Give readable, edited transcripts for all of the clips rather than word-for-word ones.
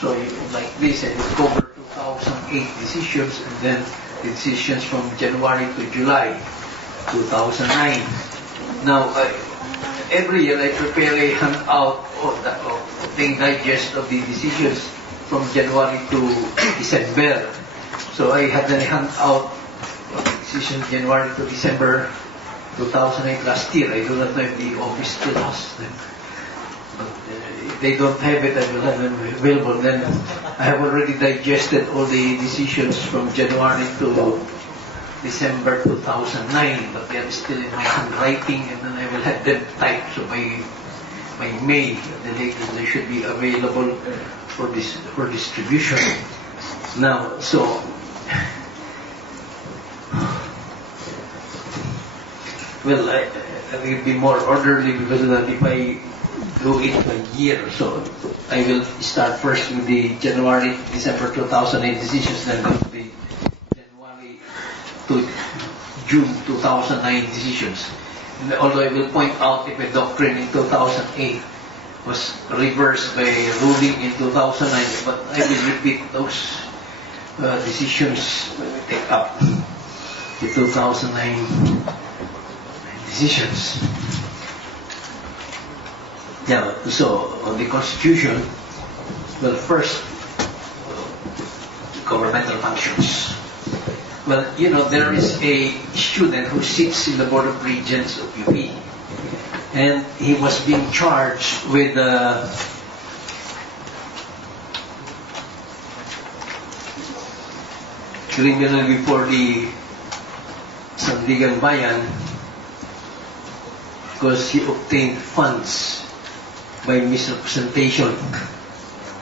So like this, I discovered 2008 decisions, and then decisions from January to July 2009. Now, every year I prepare a handout of the digest of the decisions from January to December. So I had a handout of the decision January to December 2008 last year. I do not know if the office still has them. But if they don't have it, I will have them available. Then I have already digested all the decisions from January to December 2009, but they are still in my handwriting, and then I will have them typed. So by May, the latest, they should be available for distribution. Now, so well, I will be more orderly because of that if I do it by year. So I will start first with the January, December 2008 decisions, then go to the January to June 2009 decisions. And although I will point out if a doctrine in 2008 was reversed by a ruling in 2009, but I will repeat those decisions when we take up the 2009 decisions. Yeah, so on the Constitution, well, first, governmental functions. Well, you know, there is a student who sits in the Board of Regents of UP, and he was being charged with criminal before the Sandigan Bayan because he obtained funds by misrepresentation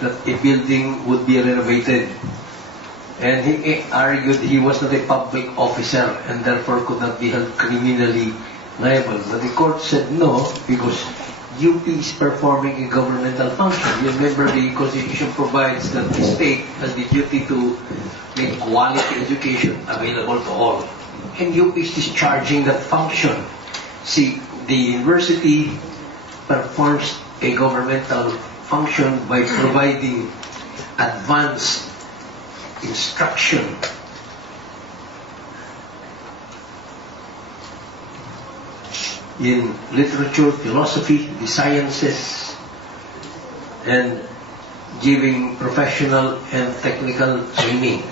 that a building would be renovated. And he argued he was not a public officer and therefore could not be held criminally liable. But the court said no, because UP is performing a governmental function. You remember the Constitution provides that the state has the duty to make quality education available to all. And UP is discharging that function. See, the university performs a governmental function by providing advanced instruction in literature, philosophy, the sciences, and giving professional and technical training.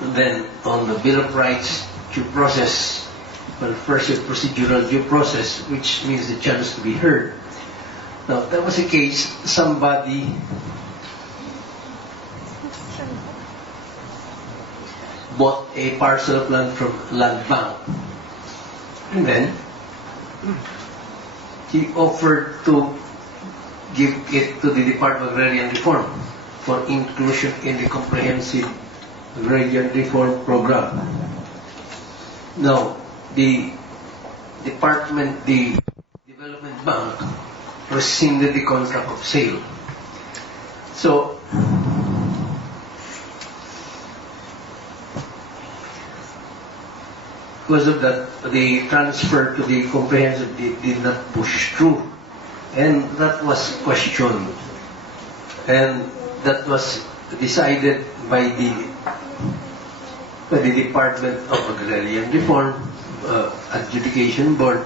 And then on the Bill of Rights, due process, well, first a procedural due process, which means the chance to be heard. Now, there was a case, somebody bought a parcel of land from Land Bank, and then he offered to give it to the Department of Agrarian Reform for inclusion in the Comprehensive Agrarian Reform Program. Now, the Development Bank rescinded the contract of sale. So, because of that, the transfer to the comprehensive did not push through. And that was questioned. And that was decided by the Department of Agrarian Reform, Adjudication Board.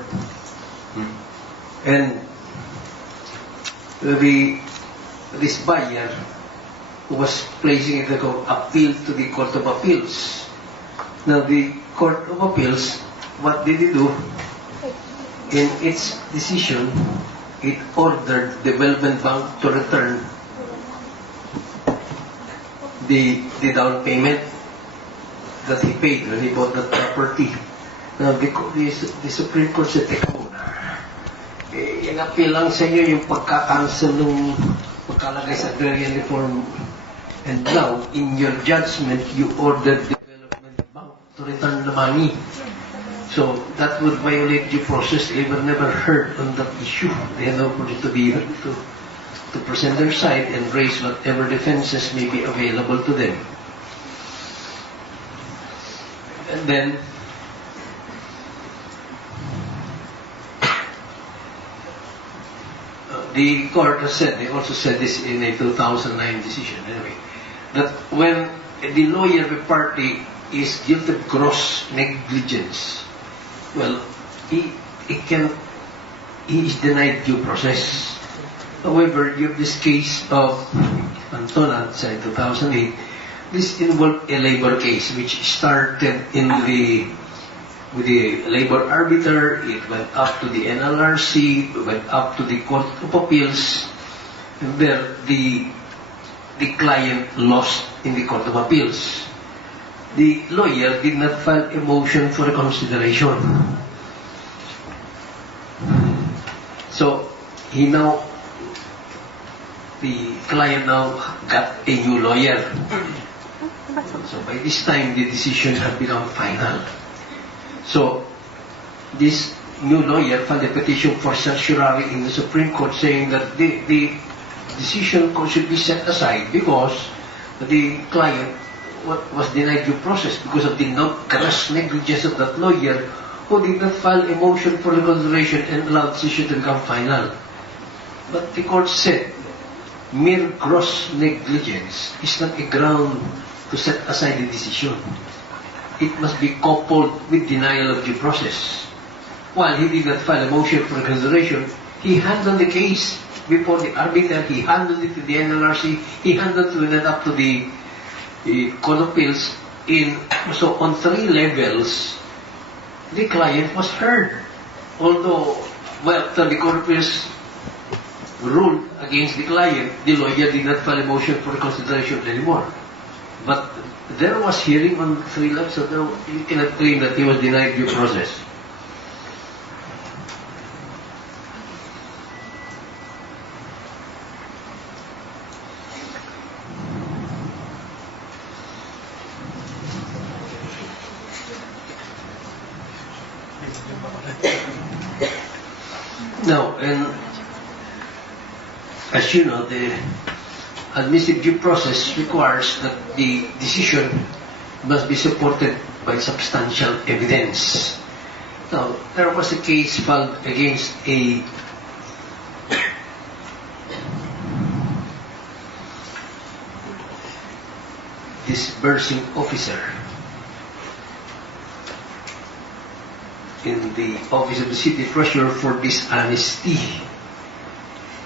And this buyer was placing it to appeal to the Court of Appeals. Now the Court of Appeals, what did it do? In its decision, it ordered Development Bank to return the down payment that he paid when he bought the property. Now the Supreme Court said, teka muna, yung appeal lang sa inyo yung pagka-cancel ng pagkalagay sa agrarian reform, and now, in your judgment, you ordered Development Bank to return the money. So that would violate due process. They were never heard on that issue. They had no opportunity to be able to present their side and raise whatever defenses may be available to them. And then the court has said, they also said this in a 2009 decision anyway, that when the lawyer of a party is guilty of gross negligence, well, he is denied due process. However, you have this case of Antonan, in 2008. This involved a labor case which started with the labor arbiter. It went up to the NLRC, went up to the Court of Appeals, and there the client lost in the Court of Appeals. The lawyer did not file a motion for reconsideration. So the client now got a new lawyer. So by this time, the decision had become final. So this new lawyer filed a petition for certiorari in the Supreme Court saying that the decision should be set aside because the client was denied due process because of the gross negligence of that lawyer who did not file a motion for reconsideration and allowed the decision to become final. But the court said mere gross negligence is not a ground to set aside the decision. It must be coupled with denial of due process. While he did not file a motion for reconsideration, he handled the case before the arbiter, he handled it to the NLRC, he handled it up to the Court of Appeals. So on 3 levels, the client was heard. Although, well, the Court of Appeals ruled against the client, the lawyer did not file a motion for reconsideration anymore. But there was hearing on 3 levels, so you cannot claim that he was denied due process. Now, and as you know, the admissive due process requires that the decision must be supported by substantial evidence. Now, there was a case filed against a disbursing officer in the office of the city treasurer for dishonesty,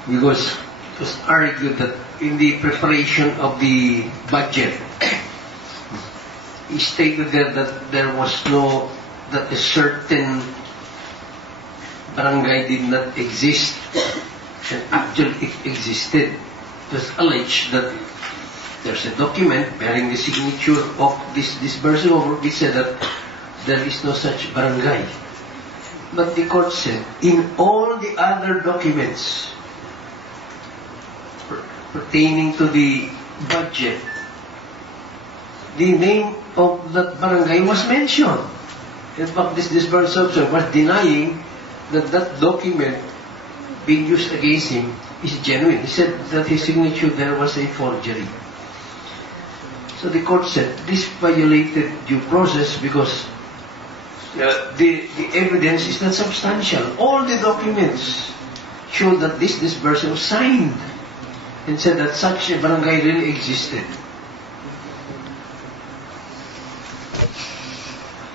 because it was argued that in the preparation of the budget, he stated there that there was that a certain barangay did not exist, and actually it existed. It was alleged that there's a document bearing the signature of this disbursing officer which said that there is no such barangay. But the court said, in all the other documents pertaining to the budget, the name of that barangay was mentioned. In fact, this disbursing officer was denying that that document being used against him is genuine. He said that his signature there was a forgery. So the court said this violated due process because the evidence is not substantial. All the documents show that this disbursement was signed and said that such a barangay really existed.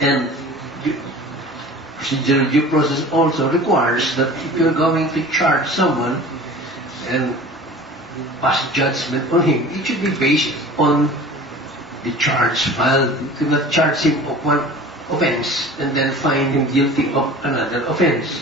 And procedural due process also requires that if you're going to charge someone and pass judgment on him, it should be based on the charge filed. You cannot charge him of one offense and then find him guilty of another offense.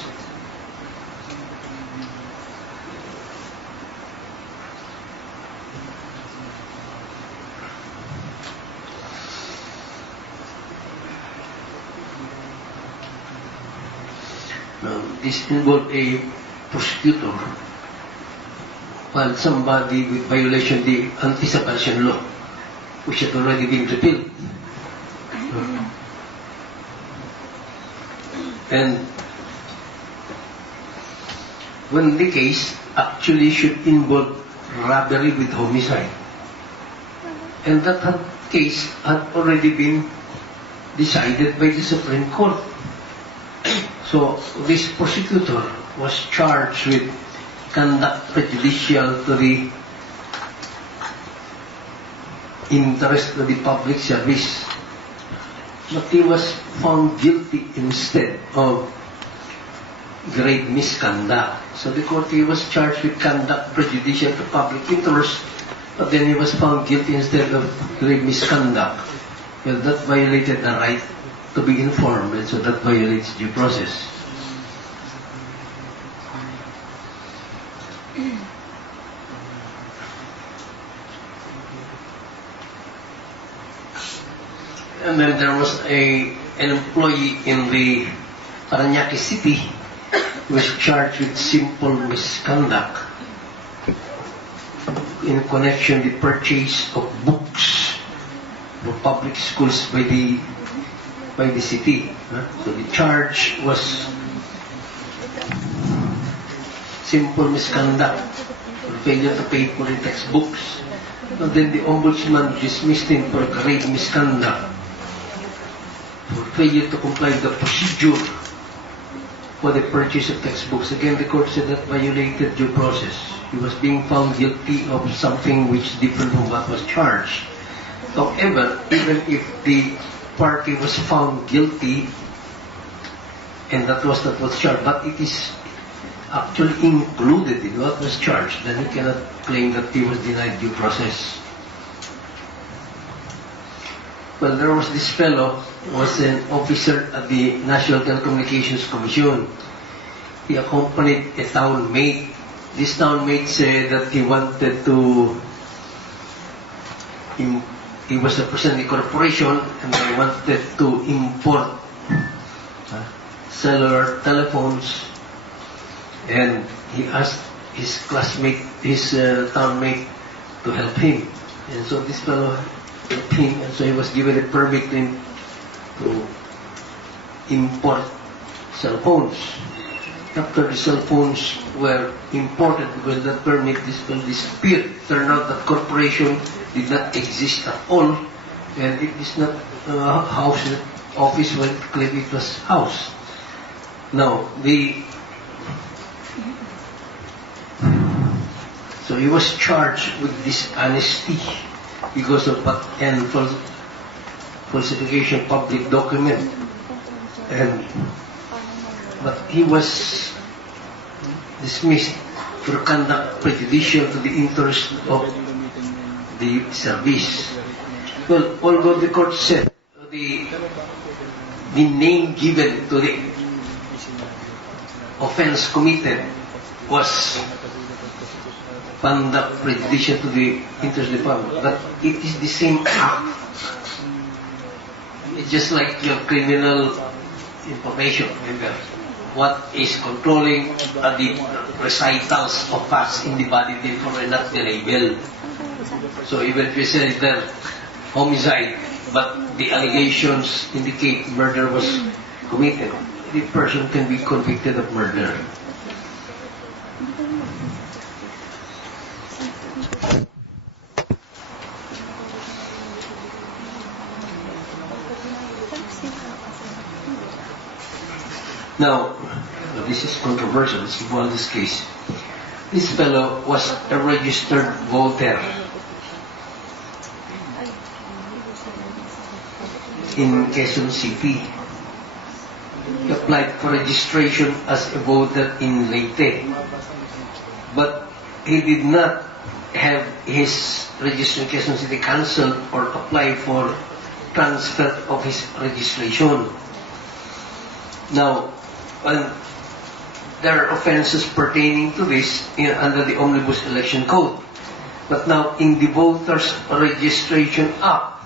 Now, this involved a prosecutor while somebody with violation of the Anti-Subversion Law, which had already been repealed. And when the case actually should involve robbery with homicide. And that case had already been decided by the Supreme Court. So this prosecutor was charged with conduct prejudicial to the interest of the public service. But he was found guilty instead of grave misconduct. So the court, he was charged with conduct prejudicial to public interest, but then he was found guilty instead of grave misconduct. Well, that violated the right to be informed, and so that violates due process. And then there was an employee in the Paranaque City who was charged with simple misconduct in connection with the purchase of books for public schools by the city. So the charge was simple misconduct, failure to pay for the textbooks. And then the ombudsman dismissed him for grave misconduct, for failure to comply with the procedure for the purchase of textbooks. Again, the court said that violated due process. He was being found guilty of something which is different from what was charged. However, even if the party was found guilty, and that was charged, but it is actually included in what was charged, then he cannot claim that he was denied due process. Well, there was this fellow who was an officer at the National Telecommunications Commission. He accompanied a town mate. This town mate said that he wanted to, he was representing a corporation and they wanted to import cellular telephones, and he asked his classmate, his townmate, to help him. And so this fellow helped him, and so he was given a permit to import cell phones. After the cell phones were imported, because that permit disappeared, it turned out that corporation did not exist at all, and it is not house, office when claimed it was house. Now, so he was charged with dishonesty because of and falsification of public document, but he was dismissed for conduct prejudicial to the interest of the service. Well, although the court said the name given to the offense committed was conduct prejudicial to the interest of the public, but it is the same act. It's just like your criminal information. Remember, what is controlling are the recitals of facts in the body, therefore not the label. So even if you say that homicide, but the allegations indicate murder was committed, the person can be convicted of murder. Now, this is controversial. Let's involve this case. This fellow was a registered voter in Quezon City. He applied for registration as a voter in Leyte, but he did not have his registration in Quezon City cancelled or apply for transfer of his registration. Now, there are offenses pertaining to this under the Omnibus Election Code. But now, in the Voters Registration Act,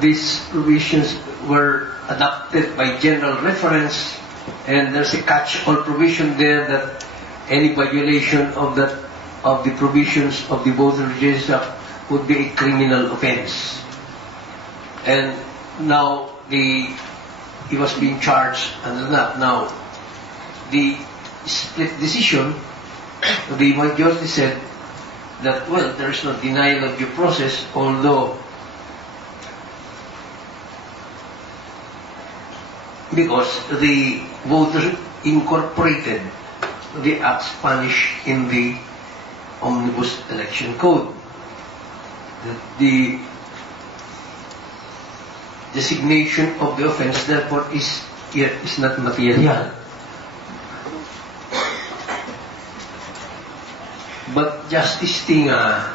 these provisions were adopted by general reference, and there's a catch-all provision there that any violation of the provisions of the Voters Registration Act would be a criminal offense. And now he was being charged under that. Now, the split decision, the majority said that, well, there is no denial of due process, although because the voters incorporated the acts punished in the Omnibus Election Code. That the designation of the offense, therefore, is not material. But Justice Tinga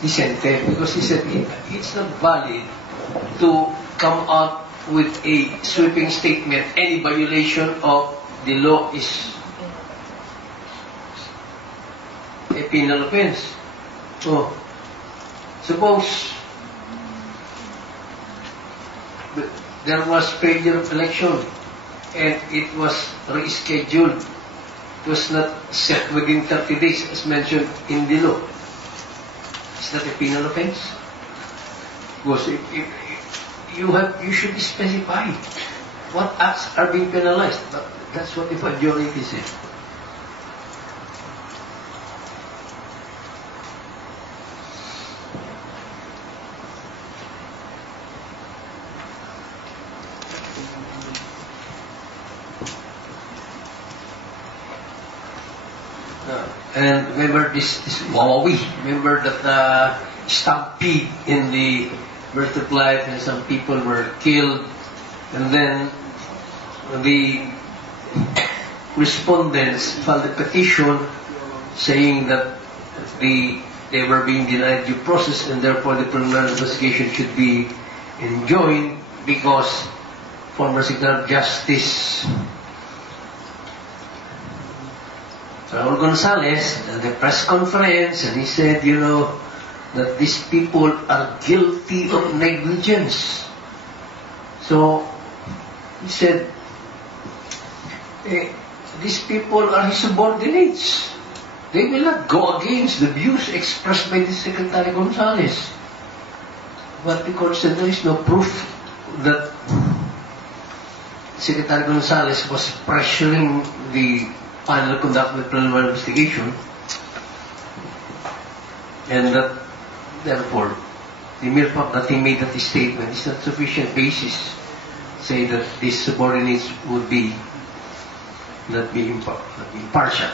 dissented because he said it's not valid to come out with a sweeping statement. Any violation of the law is a penal offense. So, suppose there was failure of election and it was rescheduled. It was not set within 30 days as mentioned in the law. Is that a penal offense? Because you should specify what acts are being penalized. But that's what the majority said. And remember this Wawawi. Remember that stampede in the birth of life and some people were killed. And then the respondents filed a petition saying that they were being denied due process and therefore the preliminary investigation should be enjoined because former Secretary of Justice Raul Gonzalez at the press conference, and he said, that these people are guilty of negligence. So, he said, these people are his subordinates. They will not go against the views expressed by the Secretary Gonzalez. But the court said there is no proof that Secretary Gonzalez was pressuring the panel to conduct the preliminary investigation, and that therefore the mere fact that he made that statement is not sufficient basis to say that these subordinates would be not be impartial.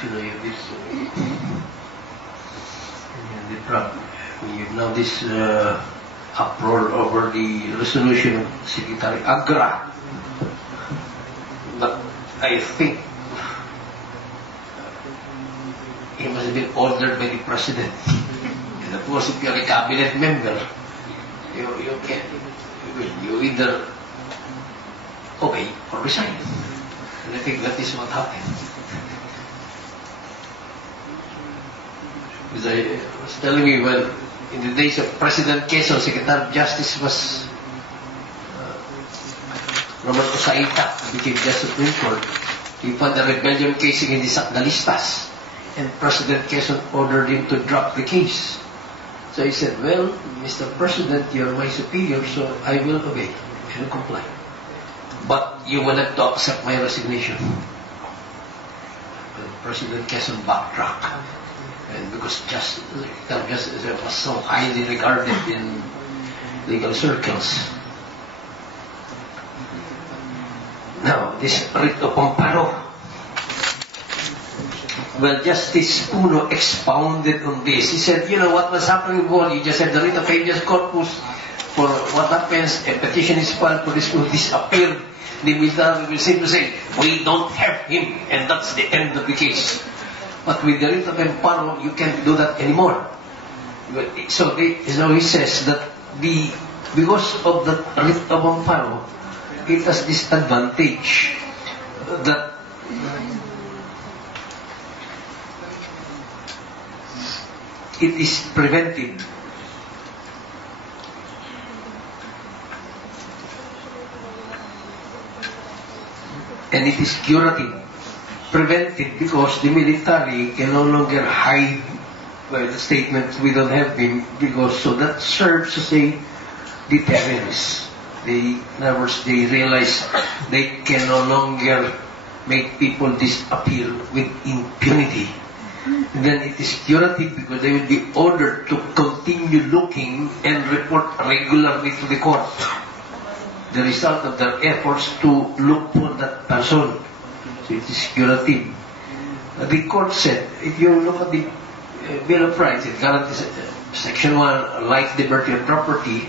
So you have this, and the problem. You have now this uproar over the resolution of Secretary Agra. But I think he must have been ordered by the president. And of course, if you're a cabinet member, you can you either obey or resign. And I think that is what happened. Because I was telling me, well, in the days of President Quezon, Secretary of Justice was Robert Osaita, became Justice Supreme Court. He filed a rebellion case against the Sacdalistas, and President Quezon ordered him to drop the case. So he said, well, Mr. President, you're my superior, so I will obey and comply. But you will have to accept my resignation. And President Quezon backtracked. And because Justice was so highly regarded in legal circles. Now, this writ of amparo. Well, Justice Puno expounded on this. He said, what was happening before? You just had the writ of habeas corpus for what happens, a petition is filed for this to disappear. The military will simply say, we don't have him, and that's the end of the case. But with the writ of amparo, you can't do that anymore. So he says that because of the writ of amparo, it has this advantage that it is preventive. And it is curative. Preventive because the military can no longer hide the statement, we don't have him, because so that serves as a deterrence. In other words, they realize they can no longer make people disappear with impunity. And then it is curative because they will be ordered to continue looking and report regularly to the court the result of their efforts to look for that person. So it is curative. The court said, if you look at the Bill of Rights, it guarantees Section 1, life, liberty, and property.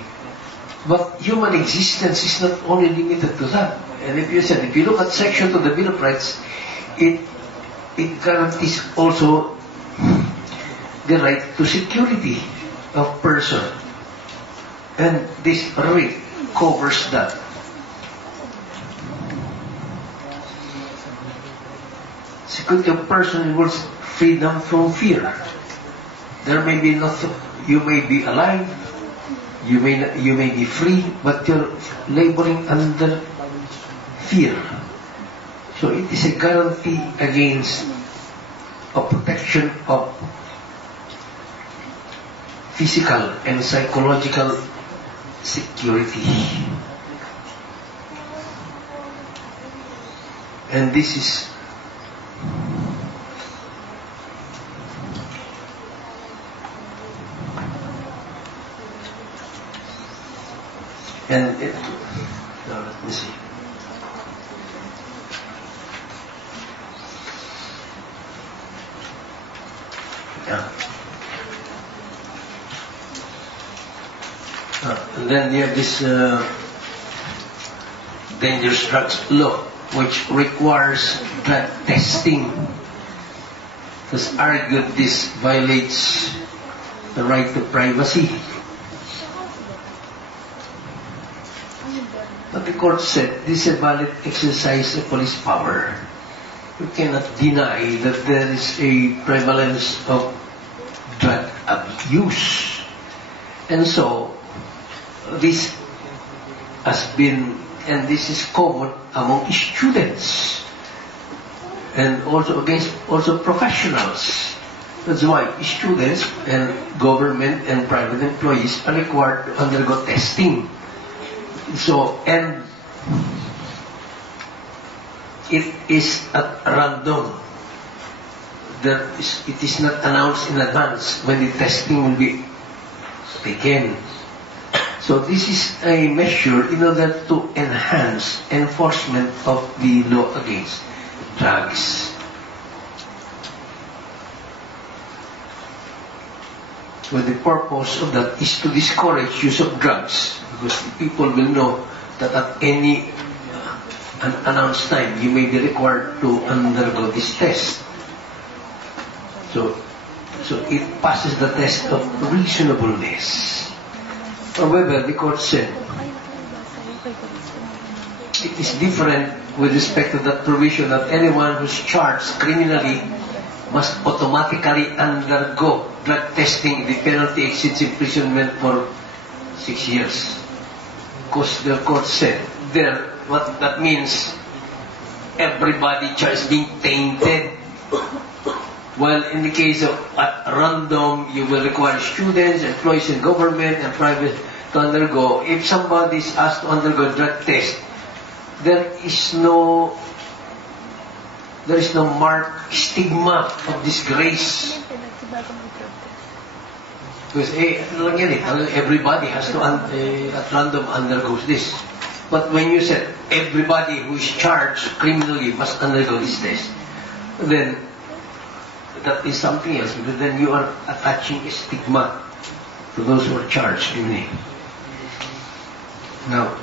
But human existence is not only limited to that. And if you look at Section 2 of the Bill of Rights, it guarantees also the right to security of person. And this right covers that. Security of person involves freedom from fear. There may be nothing, you may be alive, you may be free, but you're laboring under fear. So it is a guarantee against a protection of physical and psychological security. And this is now let me see. Yeah. And then you have this dangerous drugs law, which requires drug testing. Has argued this violates the right to privacy. But the court said this is a valid exercise of police power. You cannot deny that there is a prevalence of drug abuse. And so, this has been, and this is common among students, and also against professionals. That's why students and government and private employees are required to undergo testing. So, and it is at random. It is not announced in advance when the testing will be taken. So this is a measure in order to enhance enforcement of the law against drugs. So the purpose of that is to discourage use of drugs, because people will know that at any unannounced time you may be required to undergo this test. So it passes the test of reasonableness. However, the court said it is different with respect to that provision that anyone who's charged criminally must automatically undergo drug testing. The penalty exceeds imprisonment for 6 years. Because the court said there, what that means, everybody charged being tainted. Well, in the case of at random, you will require students, employees in government and private to undergo. If somebody is asked to undergo a drug test, there is no marked stigma of disgrace. Because everybody has to at random undergoes this. But when you said everybody who is charged criminally must undergo this test, then that is something else, because then you are attaching a stigma to those who are charged criminally. Now,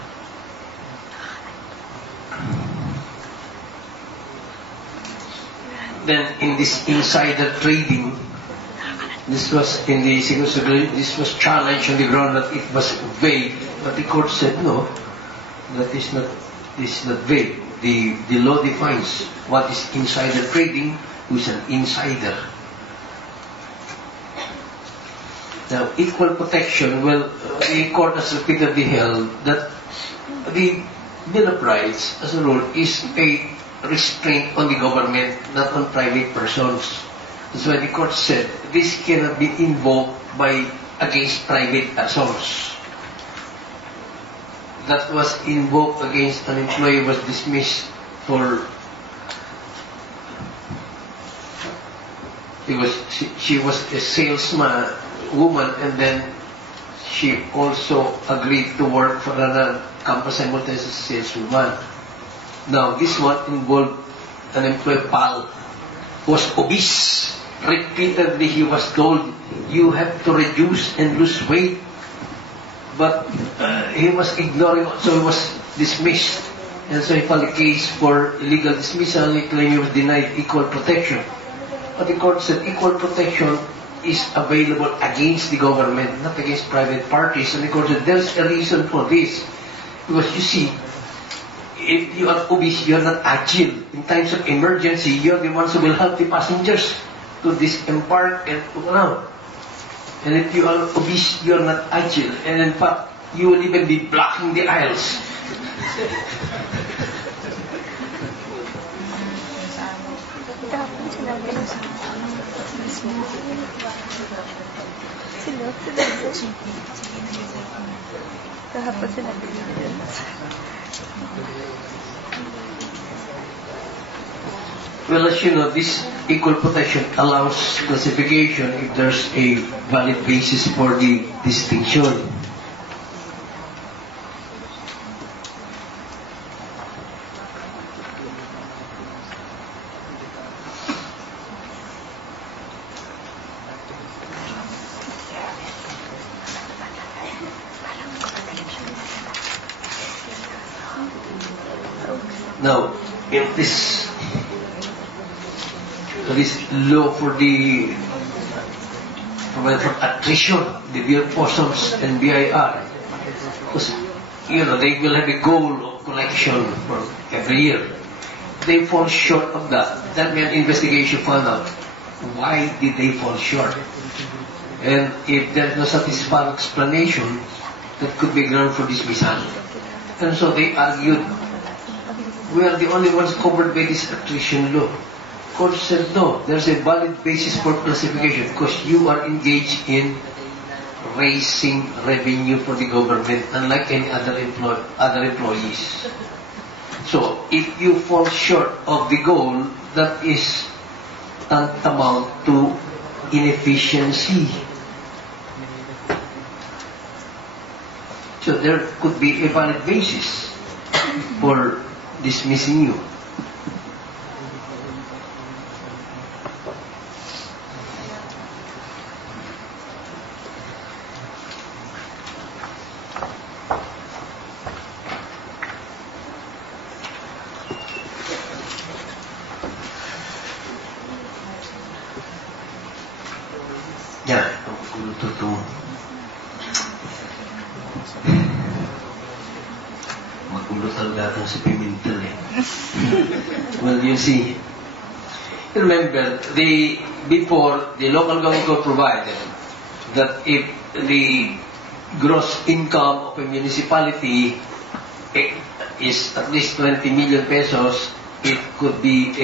then in this insider trading, this was in the this was challenged on the ground that it was vague, but the court said no, that is not vague. The law defines what is insider trading, who is an insider. Now, equal protection, well, the court has repeatedly held that the Bill of Rights, as a rule, is a restraint on the government, not on private persons. That's why the court said this cannot be invoked against private persons. That was invoked against an employee was dismissed for she was a salesman woman, and then she also agreed to work for another campus simultaneously as a saleswoman. Now this one involved an employee pal, was obese. Repeatedly he was told, you have to reduce and lose weight. But he was ignoring, so he was dismissed. And so he filed a case for illegal dismissal. He claimed he was denied equal protection. But the court said equal protection is available against the government, not against private parties. And the court said there's a reason for this. Because you see, if you are obese, you are not agile. In times of emergency, you are the ones who will help the passengers to disembark and to go around. And if you are obese, you are not agile. And in fact, you will even be blocking the aisles. Well, as you know, this equal protection allows classification if there's a valid basis for the distinction. Now, in this law for the attrition, the beer possums and BIR, because you know they will have a goal of collection for every year. They fall short of that. That means investigation found out why did they fall short, and if there's no satisfactory explanation, that could be ground for dismissal. And so they argued, we are the only ones covered by this attrition law. Court said no, there's a valid basis for classification because you are engaged in raising revenue for the government unlike any other employees. So if you fall short of the goal, that is tantamount to inefficiency. So there could be a valid basis for dismissing you. Yeah, magulo talaga itong si Pimentel eh. Well, you see, remember, before the local government code provided that if the gross income of a municipality is at least 20 million pesos, it could be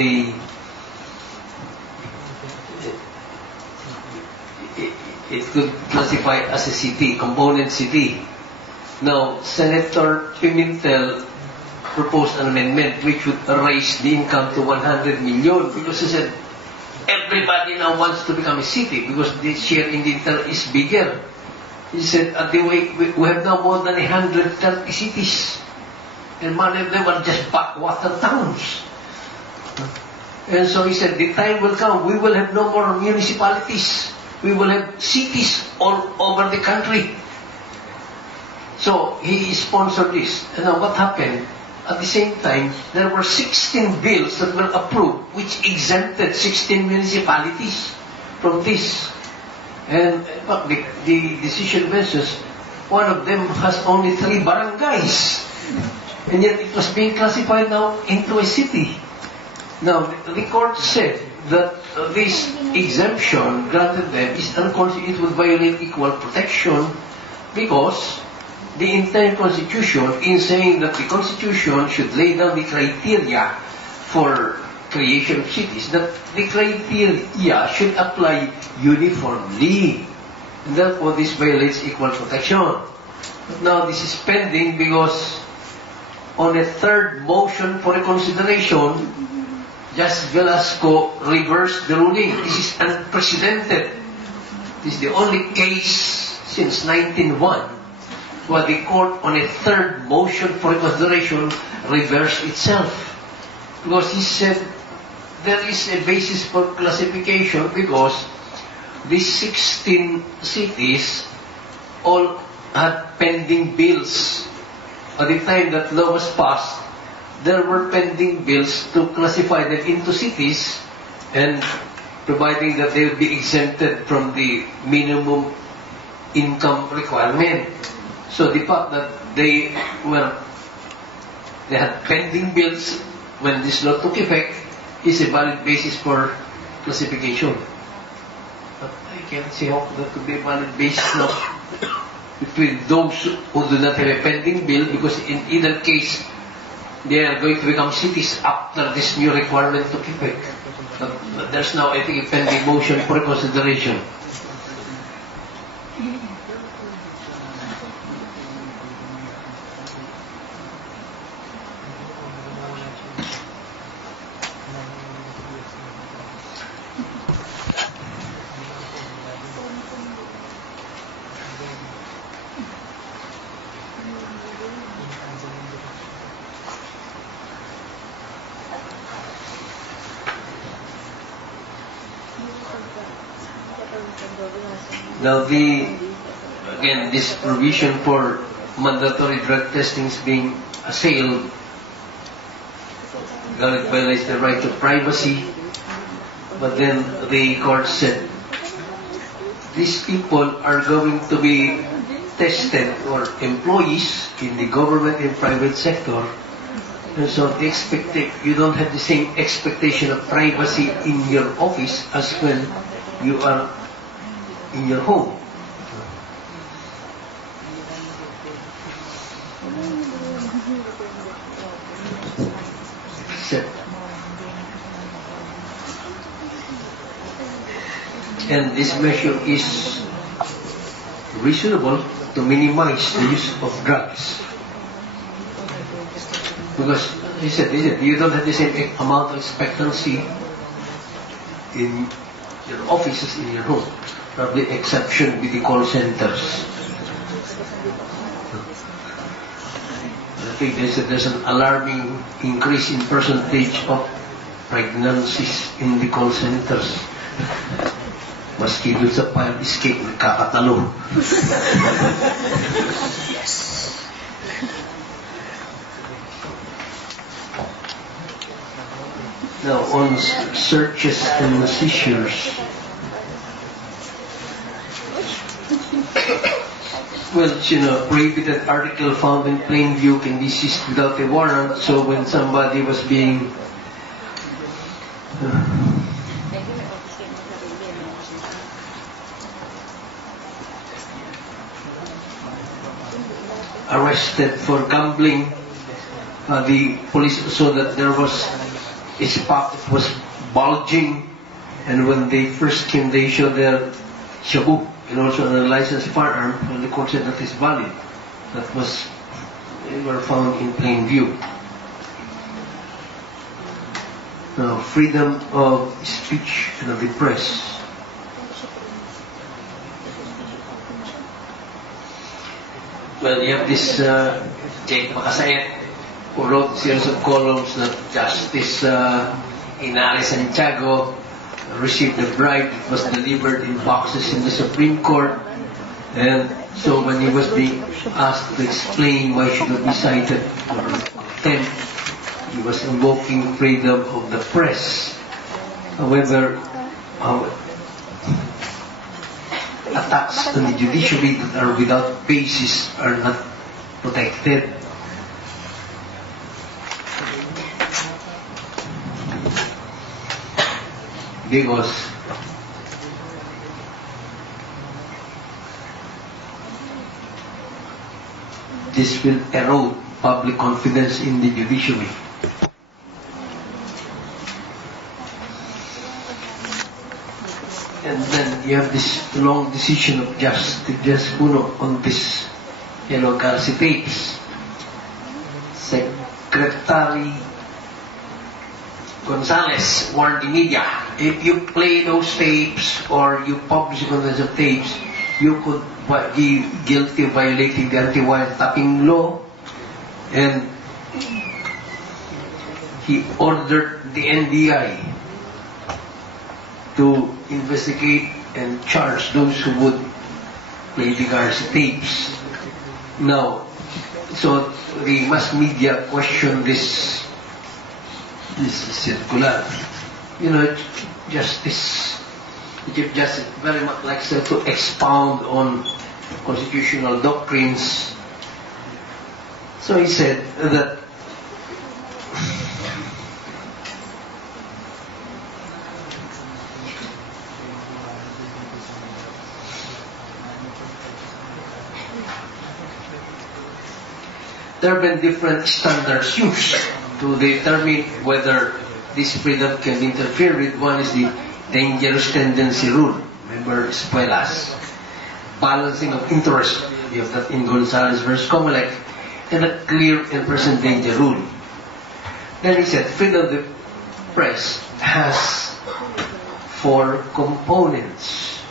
it could classify as a city, component city. Now, Senator Pimentel proposed an amendment which would raise the income to 100 million because he said everybody now wants to become a city because the share in the inter is bigger. He said we have now more than 130 cities and many of them are just backwater towns. And so he said the time will come, we will have no more municipalities. We will have cities all over the country. So he sponsored this. And now what happened? At the same time, there were 16 bills that were approved which exempted 16 municipalities from this. And the decision mentions one of them has only 3 barangays. And yet it was being classified now into a city. Now, the court said that this exemption granted them is unconstitutional, it would violate equal protection because the entire Constitution, in saying that the Constitution should lay down the criteria for creation of cities, that the criteria should apply uniformly. And therefore, this violates equal protection. But now this is pending because on a third motion for reconsideration, Justice Velasco reversed the ruling. This is unprecedented. This is the only case since 1901 where the court on a third motion for reconsideration reversed itself. Because he said there is a basis for classification because these 16 cities all had pending bills. At the time that law was passed, there were pending bills to classify them into cities and providing that they would be exempted from the minimum income requirement. So the fact that they had pending bills when this law took effect is a valid basis for classification. But I can't see how that could be a valid basis now between those who do not have a pending bill, because in either case they are going to become cities after this new requirement took effect. But there's now, I think, a pending motion for consideration. Now, again, this provision for mandatory drug testing is being assailed. It violates the right to privacy. But then the court said these people are going to be tested, or employees in the government and private sector. And so you don't have the same expectation of privacy in your office as when you are in your home. And this measure is reasonable to minimize the use of drugs. Because he said you don't have the same amount of expectancy in your offices in your home. Probably exception with the call centers. I think there's an alarming increase in percentage of pregnancies in the call centers. Maski dun sa fire escape, nagkakatalo. Now, on searches and seizures. Well, prohibited article found in plain view can be seized without a warrant. So when somebody was being arrested for gambling, the police saw that there was his pocket was bulging, and when they first came, they showed their shabu and also a licensed firearm, and the court said that is valid. They were found in plain view. Now, freedom of speech and of the press. Well, you have this Jake Makasayat, who wrote a series of columns that Justice Inari Santiago received a bribe. It was delivered in boxes in the Supreme Court. And so when he was being asked to explain why should it be cited for contempt, he was invoking freedom of the press. However, attacks on the judiciary that are without basis are not protected. Because this will erode public confidence in the judiciary. And then you have this long decision of Justice Uno on this Yellow Garci tapes. Secretary Gonzales warned the media, if you play those tapes or you publish contents of tapes, you could be guilty of violating the anti-wiretapping law. And he ordered the NBI to investigate and charge those who would play the Garcia tapes. Now, so the mass media questioned this circular. You know, Justice, the Chief Justice very much likes to expound on constitutional doctrines. So he said that there have been different standards used to determine whether this freedom can interfere with. One is the dangerous tendency rule. Remember, Espuelas. Balancing of interest. You have that in Gonzales versus Comelec. And a clear and present danger rule. Then he said, freedom of the press has 4 components.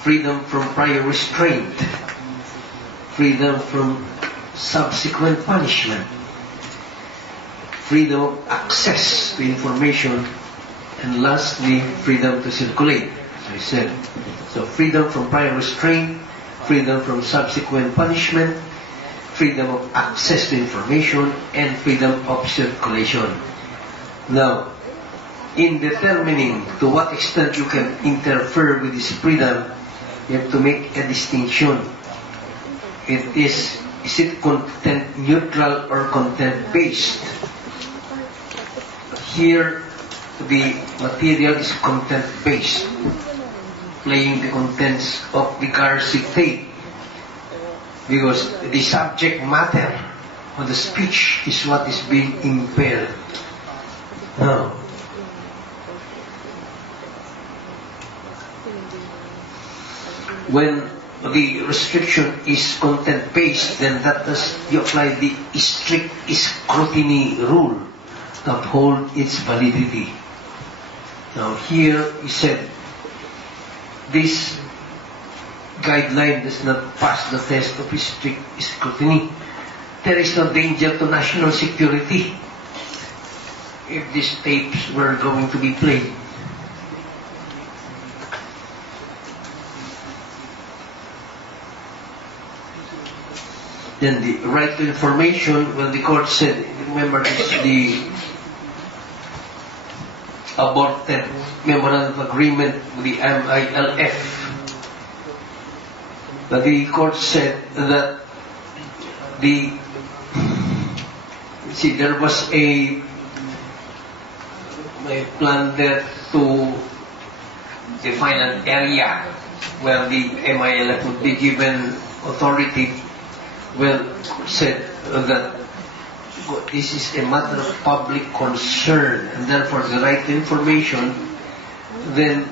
Freedom from prior restraint, freedom from subsequent punishment, freedom of access to information, and lastly, freedom to circulate, as I said. So freedom from prior restraint, freedom from subsequent punishment, freedom of access to information, and freedom of circulation. Now, in determining to what extent you can interfere with this freedom, you have to make a distinction. Is it content neutral or content based? Here, the material is content based, playing the contents of the Garcia tape, because the subject matter of the speech is what is being impaired. Now, when the restriction is content-based, then that does you apply the strict scrutiny rule to uphold its validity. Now here he said this guideline does not pass the test of strict scrutiny. There is no danger to national security if these tapes were going to be played. Then the right to information, when the court said, remember this, the aborted memorandum of agreement with the MILF. But the court said that there was a plan there to define an area where the MILF would be given authority. Well, said that this is a matter of public concern, and therefore the right to information, then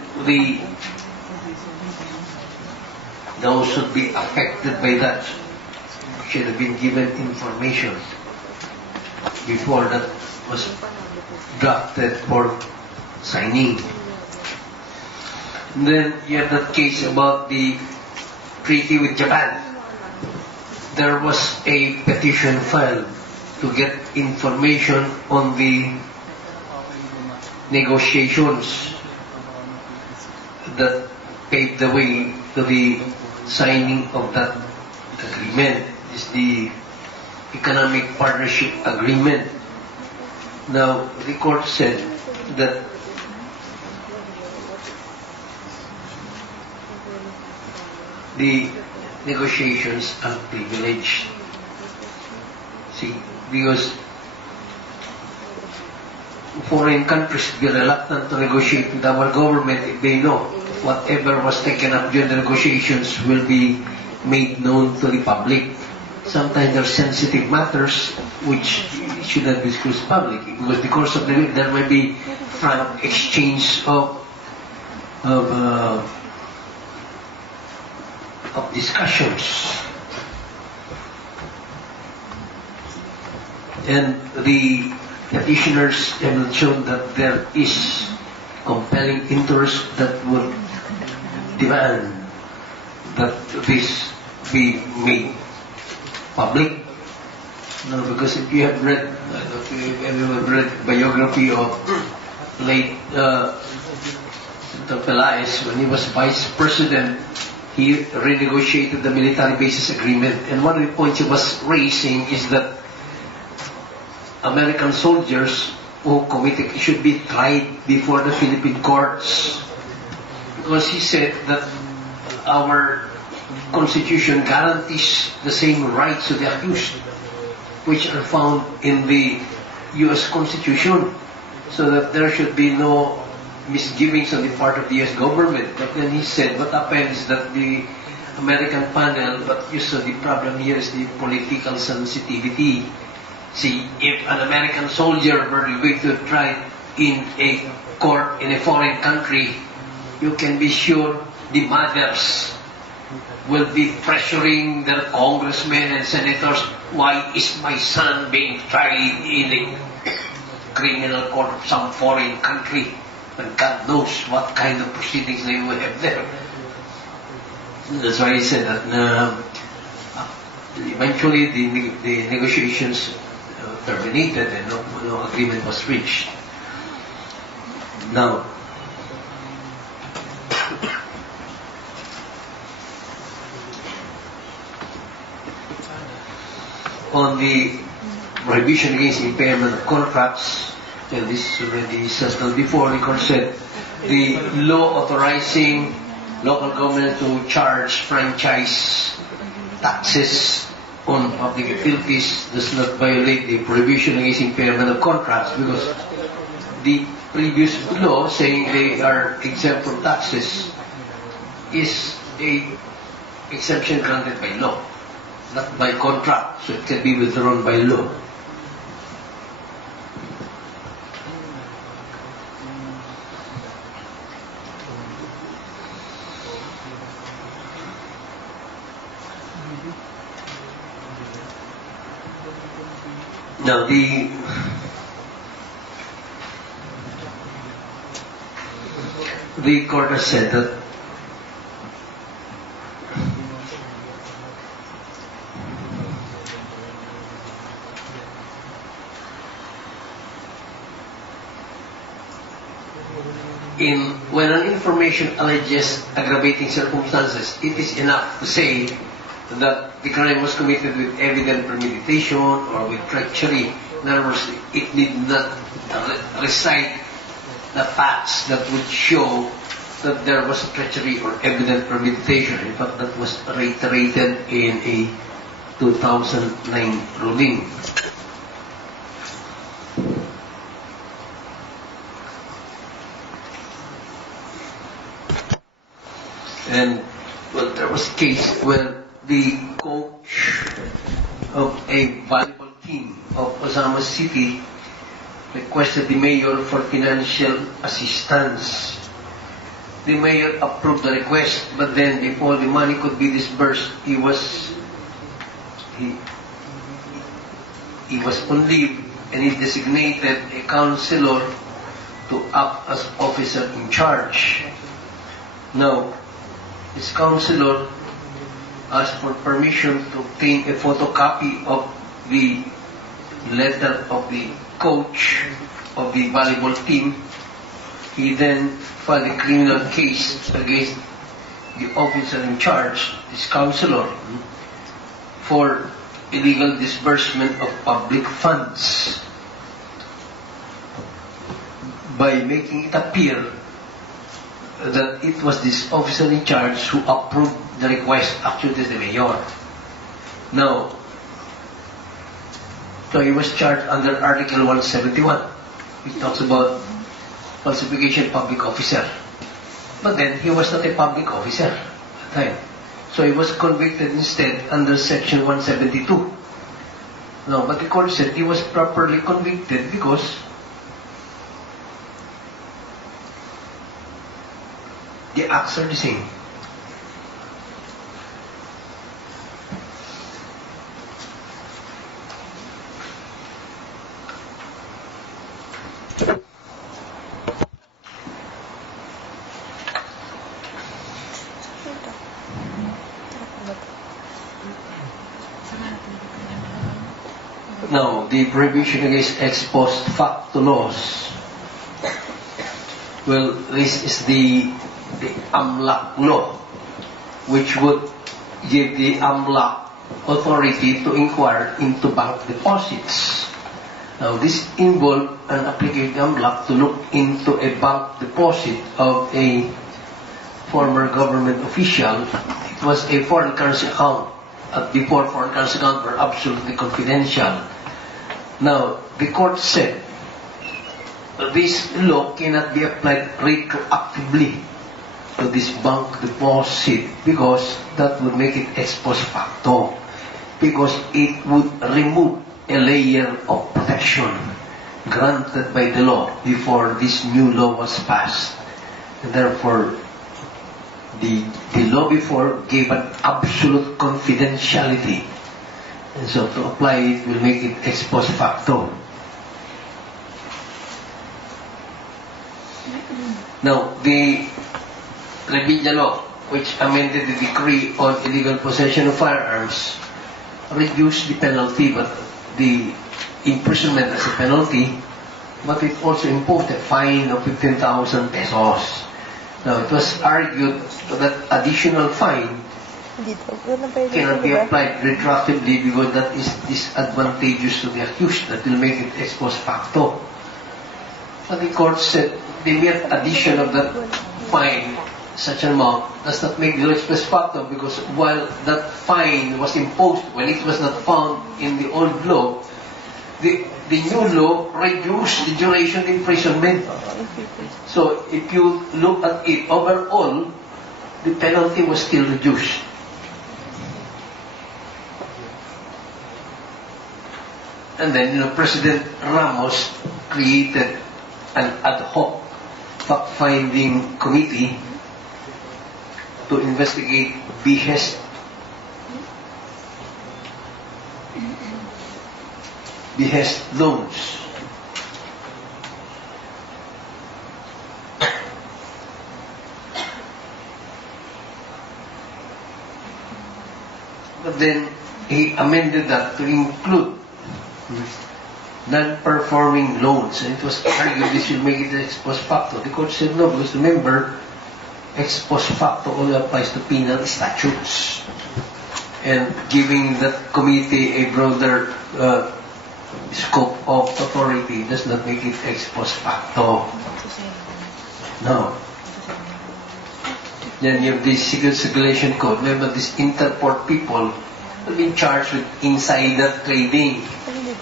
those should be affected by that should have been given information before that was drafted for signing. And then you have that case about the treaty with Japan. There was a petition filed to get information on the negotiations that paved the way to the signing of that agreement. It's the Economic Partnership Agreement. Now, the court said that the negotiations are privileged. See, because foreign countries be reluctant to negotiate with our government if they know whatever was taken up during the negotiations will be made known to the public. Sometimes there are sensitive matters which should not be disclosed publicly, because because of the week there may be frank exchange of discussions. And the petitioners have shown that there is compelling interest that would demand that this be made public. No, because if you have read, if you have read biography of late Peláez, when he was vice president, he renegotiated the military bases agreement. And one of the points he was raising is that American soldiers who committed should be tried before the Philippine courts. Because he said that our Constitution guarantees the same rights to the accused, which are found in the U.S. Constitution, so that there should be no misgivings on the part of the U.S. government. But then he said, what happens is that the American panel, but you saw the problem here is the political sensitivity. See, if an American soldier were going to try in a court in a foreign country, you can be sure the mothers will be pressuring their congressmen and senators, why is my son being tried in a criminal court of some foreign country? And God knows what kind of proceedings they will have there. That's why he said that eventually the negotiations terminated and no agreement was reached. Now, on the prohibition against impairment of contracts, and this is already settled before, the court said the law authorizing local government to charge franchise taxes on public utilities does not violate the prohibition against impairment of contracts, because the previous law saying they are exempt from taxes is a exemption granted by law, not by contract, so it can be withdrawn by law. Now, the court has said that when an information alleges aggravating circumstances, it is enough to say that the crime was committed with evident premeditation or with treachery. In other words, it need not recite the facts that would show that there was treachery or evident premeditation. In fact, that was reiterated in a 2009 ruling. And, well, there was a case where the coach of a volleyball team of Osama City requested the mayor for financial assistance. The mayor approved the request, but then before the money could be disbursed, he was on leave, and he designated a counselor to act as officer in charge. Now, this counselor asked for permission to obtain a photocopy of the letter of the coach of the volleyball team. He then filed a criminal case against the officer in charge, this counselor, for illegal disbursement of public funds by making it appear that it was this officer in charge who approved the request. Actually, it is the mayor. Now, so he was charged under Article 171, which talks about falsification of public officer. But then, he was not a public officer at the time. So he was convicted instead under Section 172. No, but the court said he was properly convicted because the acts are the same. the prohibition against ex post facto laws. Well, this is the AMLAC law, which would give the AMLAC authority to inquire into bank deposits. Now, this involved an application AMLAC to look into a bank deposit of a former government official. It was a foreign currency account. Before, foreign currency accounts were absolutely confidential. Now, the court said this law cannot be applied retroactively to this bank deposit because that would make it ex post facto, because it would remove a layer of protection granted by the law before this new law was passed. And therefore, the law before gave an absolute confidentiality, and so to apply it will make it ex post facto. Now, the remedial law, which amended the decree on illegal possession of firearms, reduced the penalty, but the imprisonment as a penalty, but it also imposed a fine of 15,000 pesos. Now, it was argued that additional fine cannot be applied retroactively because that is disadvantageous to the accused. That will make it ex post facto. But the court said the mere addition of that fine, such an amount, does not make the law ex post facto, because while that fine was imposed, when it was not found in the old law, the new law reduced the duration of imprisonment. So if you look at it overall, the penalty was still reduced. And then, President Ramos created an ad hoc fact-finding committee to investigate behest loans. But then he amended that to include non-performing loans, and it was argued this will make it ex post facto. The court said no, because remember, ex post facto only applies to penal statutes, and giving that committee a broader scope of authority does not make it ex post facto. No. Then you have the Civil Circulation Code. Remember, these Interport people have been charged with insider trading.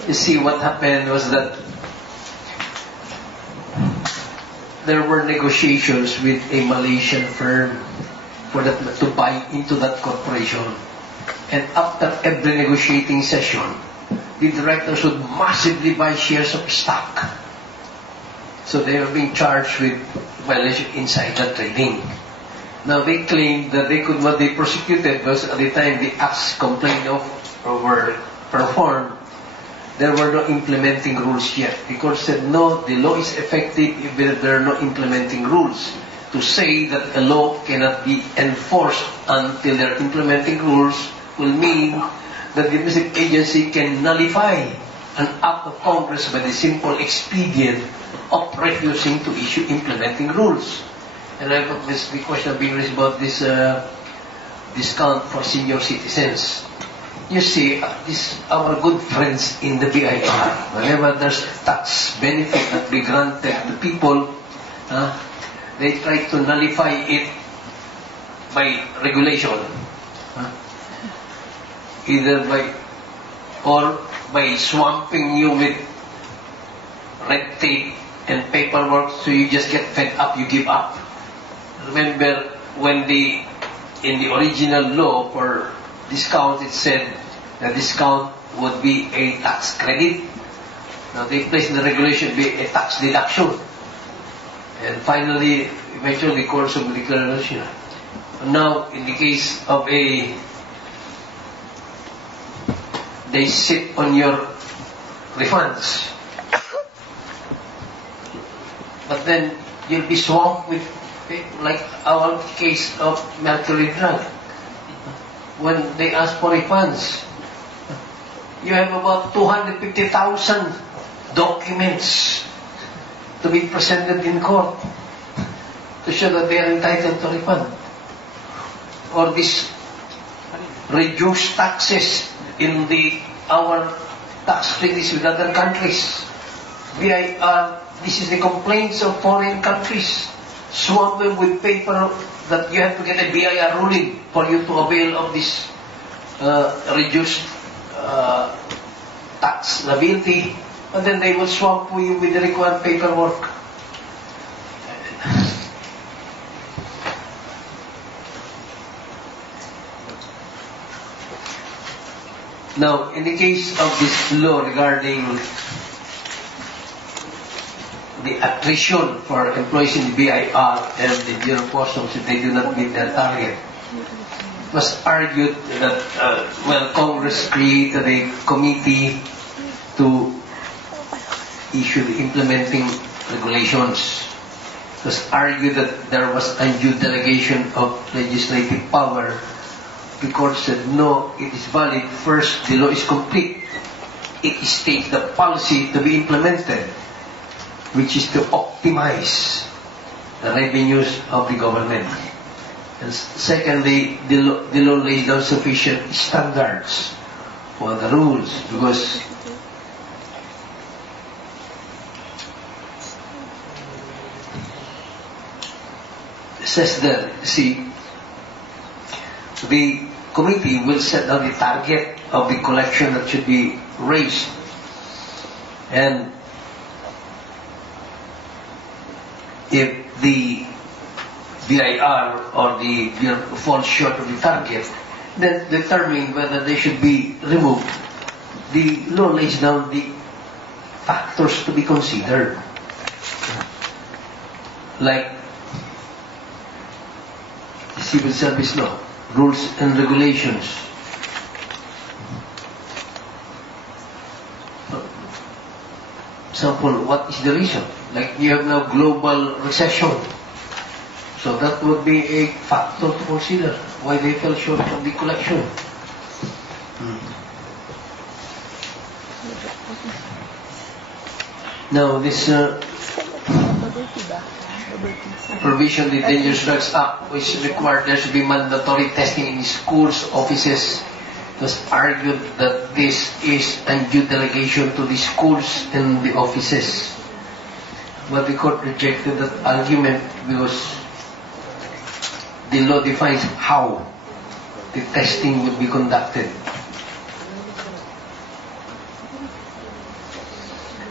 You see, what happened was that there were negotiations with a Malaysian firm for that to buy into that corporation. And after every negotiating session, the directors would massively buy shares of stock. So they were being charged with Malaysian insider trading. Now they claimed that what they prosecuted was at the time the acts complained of were performed, there were no implementing rules yet. The court said no, the law is effective if there are no implementing rules. To say that a law cannot be enforced until there are implementing rules will mean that the domestic agency can nullify an act of Congress by the simple expedient of refusing to issue implementing rules. And I got the question being raised about this discount for senior citizens. You see, our good friends in the BIR, whenever there's tax benefit that be granted to people, they try to nullify it by regulation. Either by swamping you with red tape and paperwork, so you just get fed up, you give up. Remember when in the original law for discount, it said the discount would be a tax credit. Now they placed in the regulation be a tax deduction. And finally, eventually the courts of declaration. Now, in the case of they sit on your refunds. But then you'll be swamped with, like our case of mercury drug. When they ask for refunds, you have about 250,000 documents to be presented in court to show that they are entitled to refund. Or this reduced taxes in our tax treaties with other countries. This is the complaints of foreign countries. Swamp them with paper that you have to get a BIR ruling for you to avail of this reduced tax liability, and then they will swamp you with the required paperwork. Now, in the case of this law regarding the attrition for employees in the BIR and the Bureau of Customs if they do not meet their target, it was argued that, Congress created a committee to issue the implementing regulations. It was argued that there was undue delegation of legislative power. The court said, no, it is valid. First, the law is complete. It states the policy to be implemented, which is to optimize the revenues of the government. And secondly, the law lays down sufficient standards for the rules, because it says there, see, the committee will set down the target of the collection that should be raised, and if the BIR or the Bureau falls short of the target, then determine whether they should be removed. The law lays down the factors to be considered, like the civil service law, rules and regulations. For example, what is the reason? Like you have now global recession. So that would be a factor to consider why they fell short of the collection. Now this provision, the Dangerous Drugs Act, which required there should be mandatory testing in schools, offices, was argued that this is undue delegation to the schools and the offices. But the court rejected that argument because the law defines how the testing would be conducted.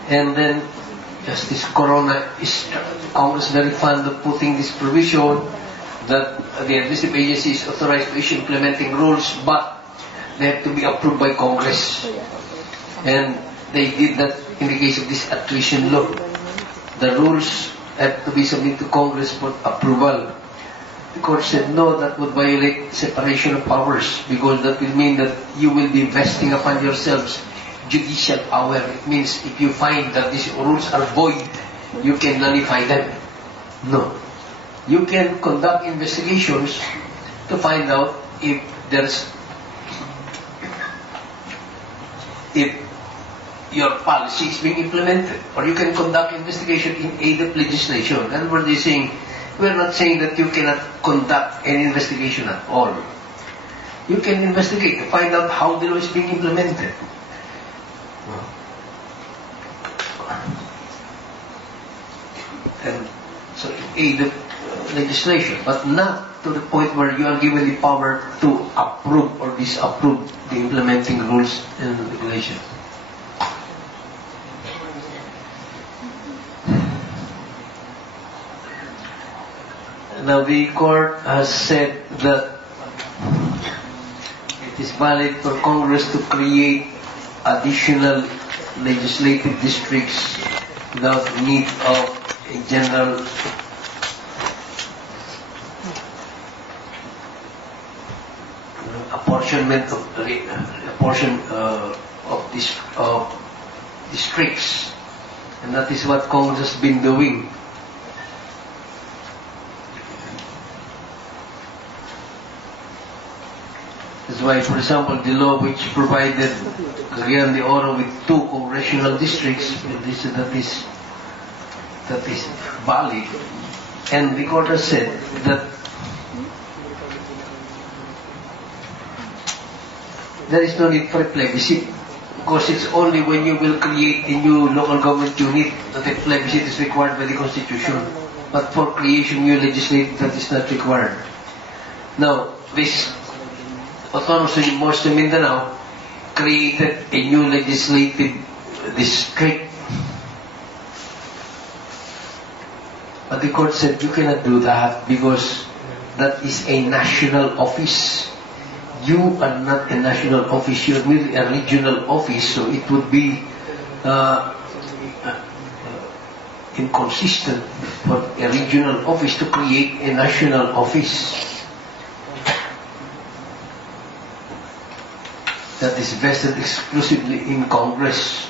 And then Justice Corona is Congress very fond of putting this provision that the administrative agency is authorized to issue implementing rules, but they have to be approved by Congress. And they did that in the case of this attrition law. The rules have to be submitted to Congress for approval. The court said, no, that would violate separation of powers, because that will mean that you will be vesting upon yourselves judicial power. It means if you find that these rules are void, you can nullify them. No. You can conduct investigations to find out if your policy is being implemented, or you can conduct investigation in aid of legislation. And what they're saying, we're not saying that you cannot conduct any investigation at all. You can investigate to find out how the law is being implemented. And so in aid of legislation, but not to the point where you are given the power to approve or disapprove the implementing rules and regulations. Now the court has said that it is valid for Congress to create additional legislative districts without need of a general apportionment of districts, and that is what Congress has been doing. That's why, for example, the law which provided Cagayan de Oro with 2 congressional districts, that is valid. And the court has said that there is no need for a plebiscite, because it's only when you will create a new local government unit that a plebiscite is required by the Constitution. But for creation new legislative, that is not required. Now, this Autonomous Muslim Mindanao created a new legislative district. But the court said you cannot do that because that is a national office. You are not a national office, you are merely a regional office, so it would be inconsistent for a regional office to create a national office that is vested exclusively in Congress.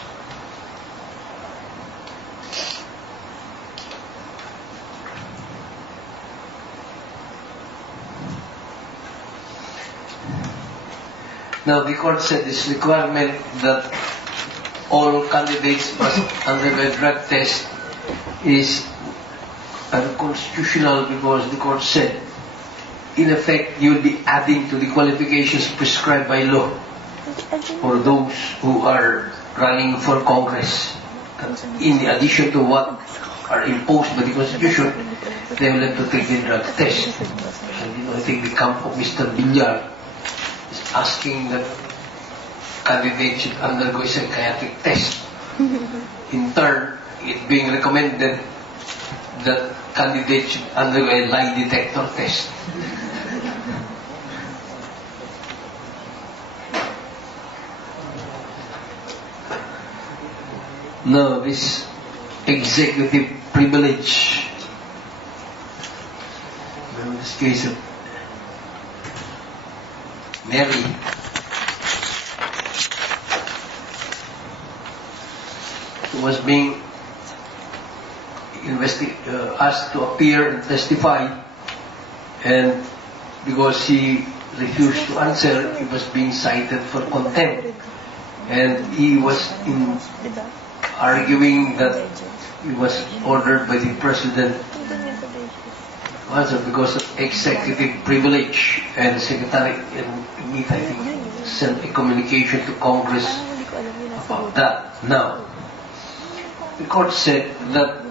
Now, the court said this requirement that all candidates must undergo a drug test is unconstitutional because the court said, in effect, you will be adding to the qualifications prescribed by law for those who are running for Congress. In addition to what are imposed by the Constitution, they will have to take the drug test. And I think the camp of Mr. Villar is asking that candidates should undergo a psychiatric test. In turn, it being recommended that candidates should undergo a lie detector test. Now, this executive privilege, in this case of Mary, who was being asked to appear and testify, and because he refused to answer, he was being cited for contempt, and he was arguing that he was ordered by the president to answer because of executive privilege, and Secretary Meet, I think, sent a communication to Congress about that. Now, the court said that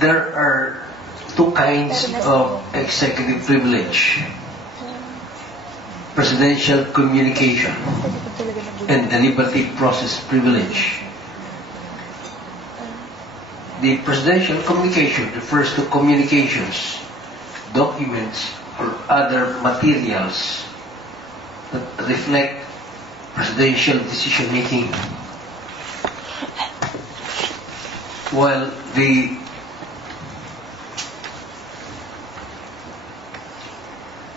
there are 2 kinds of executive privilege: presidential communication and deliberative process privilege. The presidential communication refers to communications, documents, or other materials that reflect presidential decision-making, while the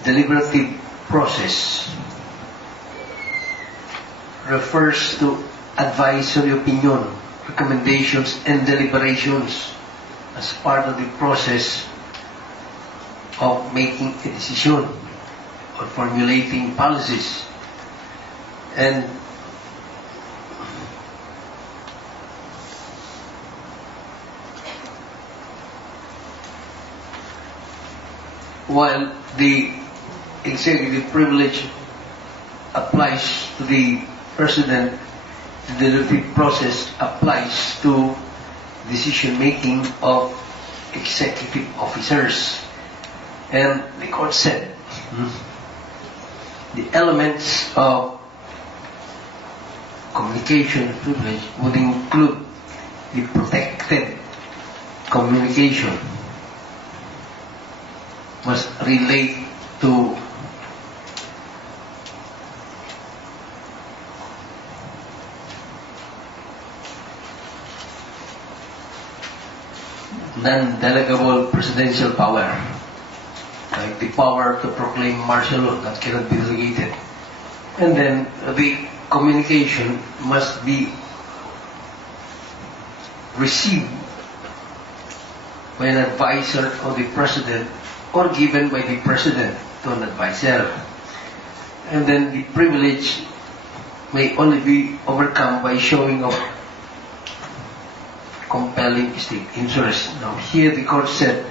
deliberative process refers to advisory opinion, recommendations, and deliberations as part of the process of making a decision or formulating policies. And while the executive privilege applies to the president, the deliberative process applies to decision-making of executive officers. And the court said the elements of communication privilege would include the protected communication must relate to non-delegable presidential power, like the power to proclaim martial law that cannot be delegated. And then the communication must be received by an advisor of the president or given by the President to an advisor. And then the privilege may only be overcome by showing of compelling state interest. Now, here the court said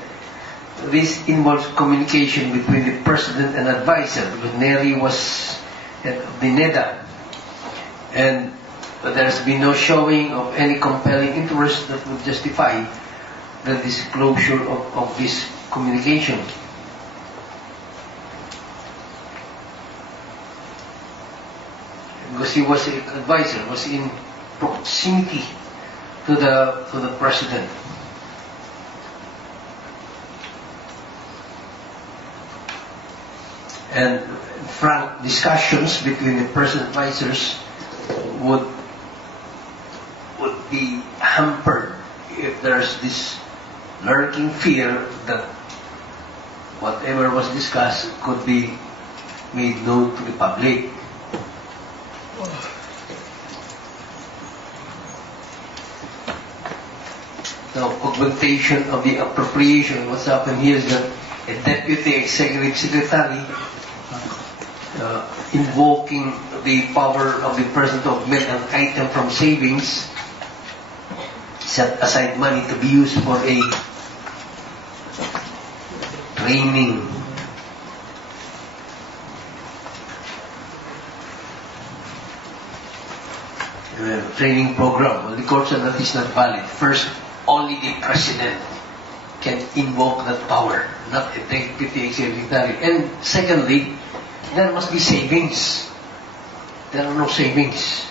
this involves communication between the President and advisor, because Neri was head of the NEDA. And there's been no showing of any compelling interest that would justify the disclosure of this communication. Because he was an advisor, was in proximity to the President. And frank discussions between the President advisors would be hampered if there's this lurking fear that whatever was discussed could be made known to the public. Now, augmentation of the appropriation. What's happened here is that a deputy executive secretary invoking the power of the President to augment an item from savings, set aside money to be used for a training. Training program. Well, the court said that is not valid. First, only the President can invoke that power, not a deputy executive secretary. And secondly, there must be savings. There are no savings.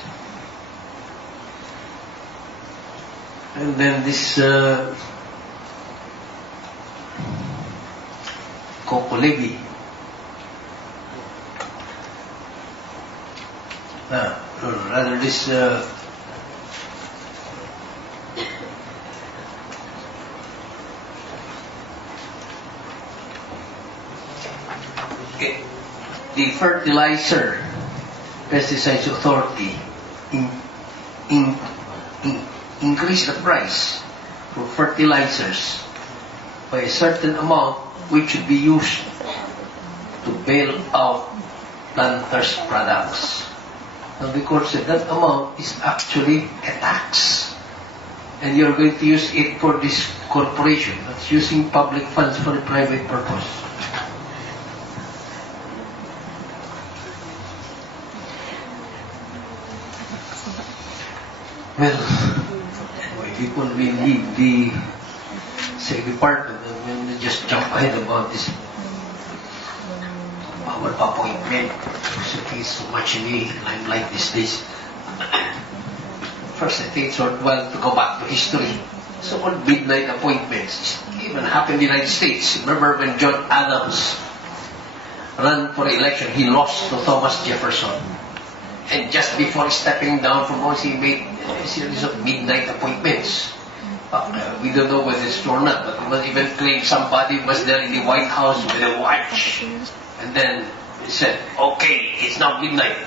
And then this Coco Levy. Rather this the fertilizer pesticides authority increase the price for fertilizers by a certain amount, which should be used to bail out planters' products. Now the court said that amount is actually a tax, and you're going to use it for this corporation that's using public funds for a private purpose. Well, anyway, people will leave the State Department and then they just jump ahead about this power appointment. So it's so much in the limelight these days. First, I think it's worthwhile to go back to history. So-called midnight appointments even happened in the United States. Remember when John Adams ran for election, he lost to Thomas Jefferson. And just before stepping down from office, he made a series of midnight appointments. We don't know whether it's true or not, but it was even claimed somebody was there in the White House with a watch. And then he said, okay, it's now midnight.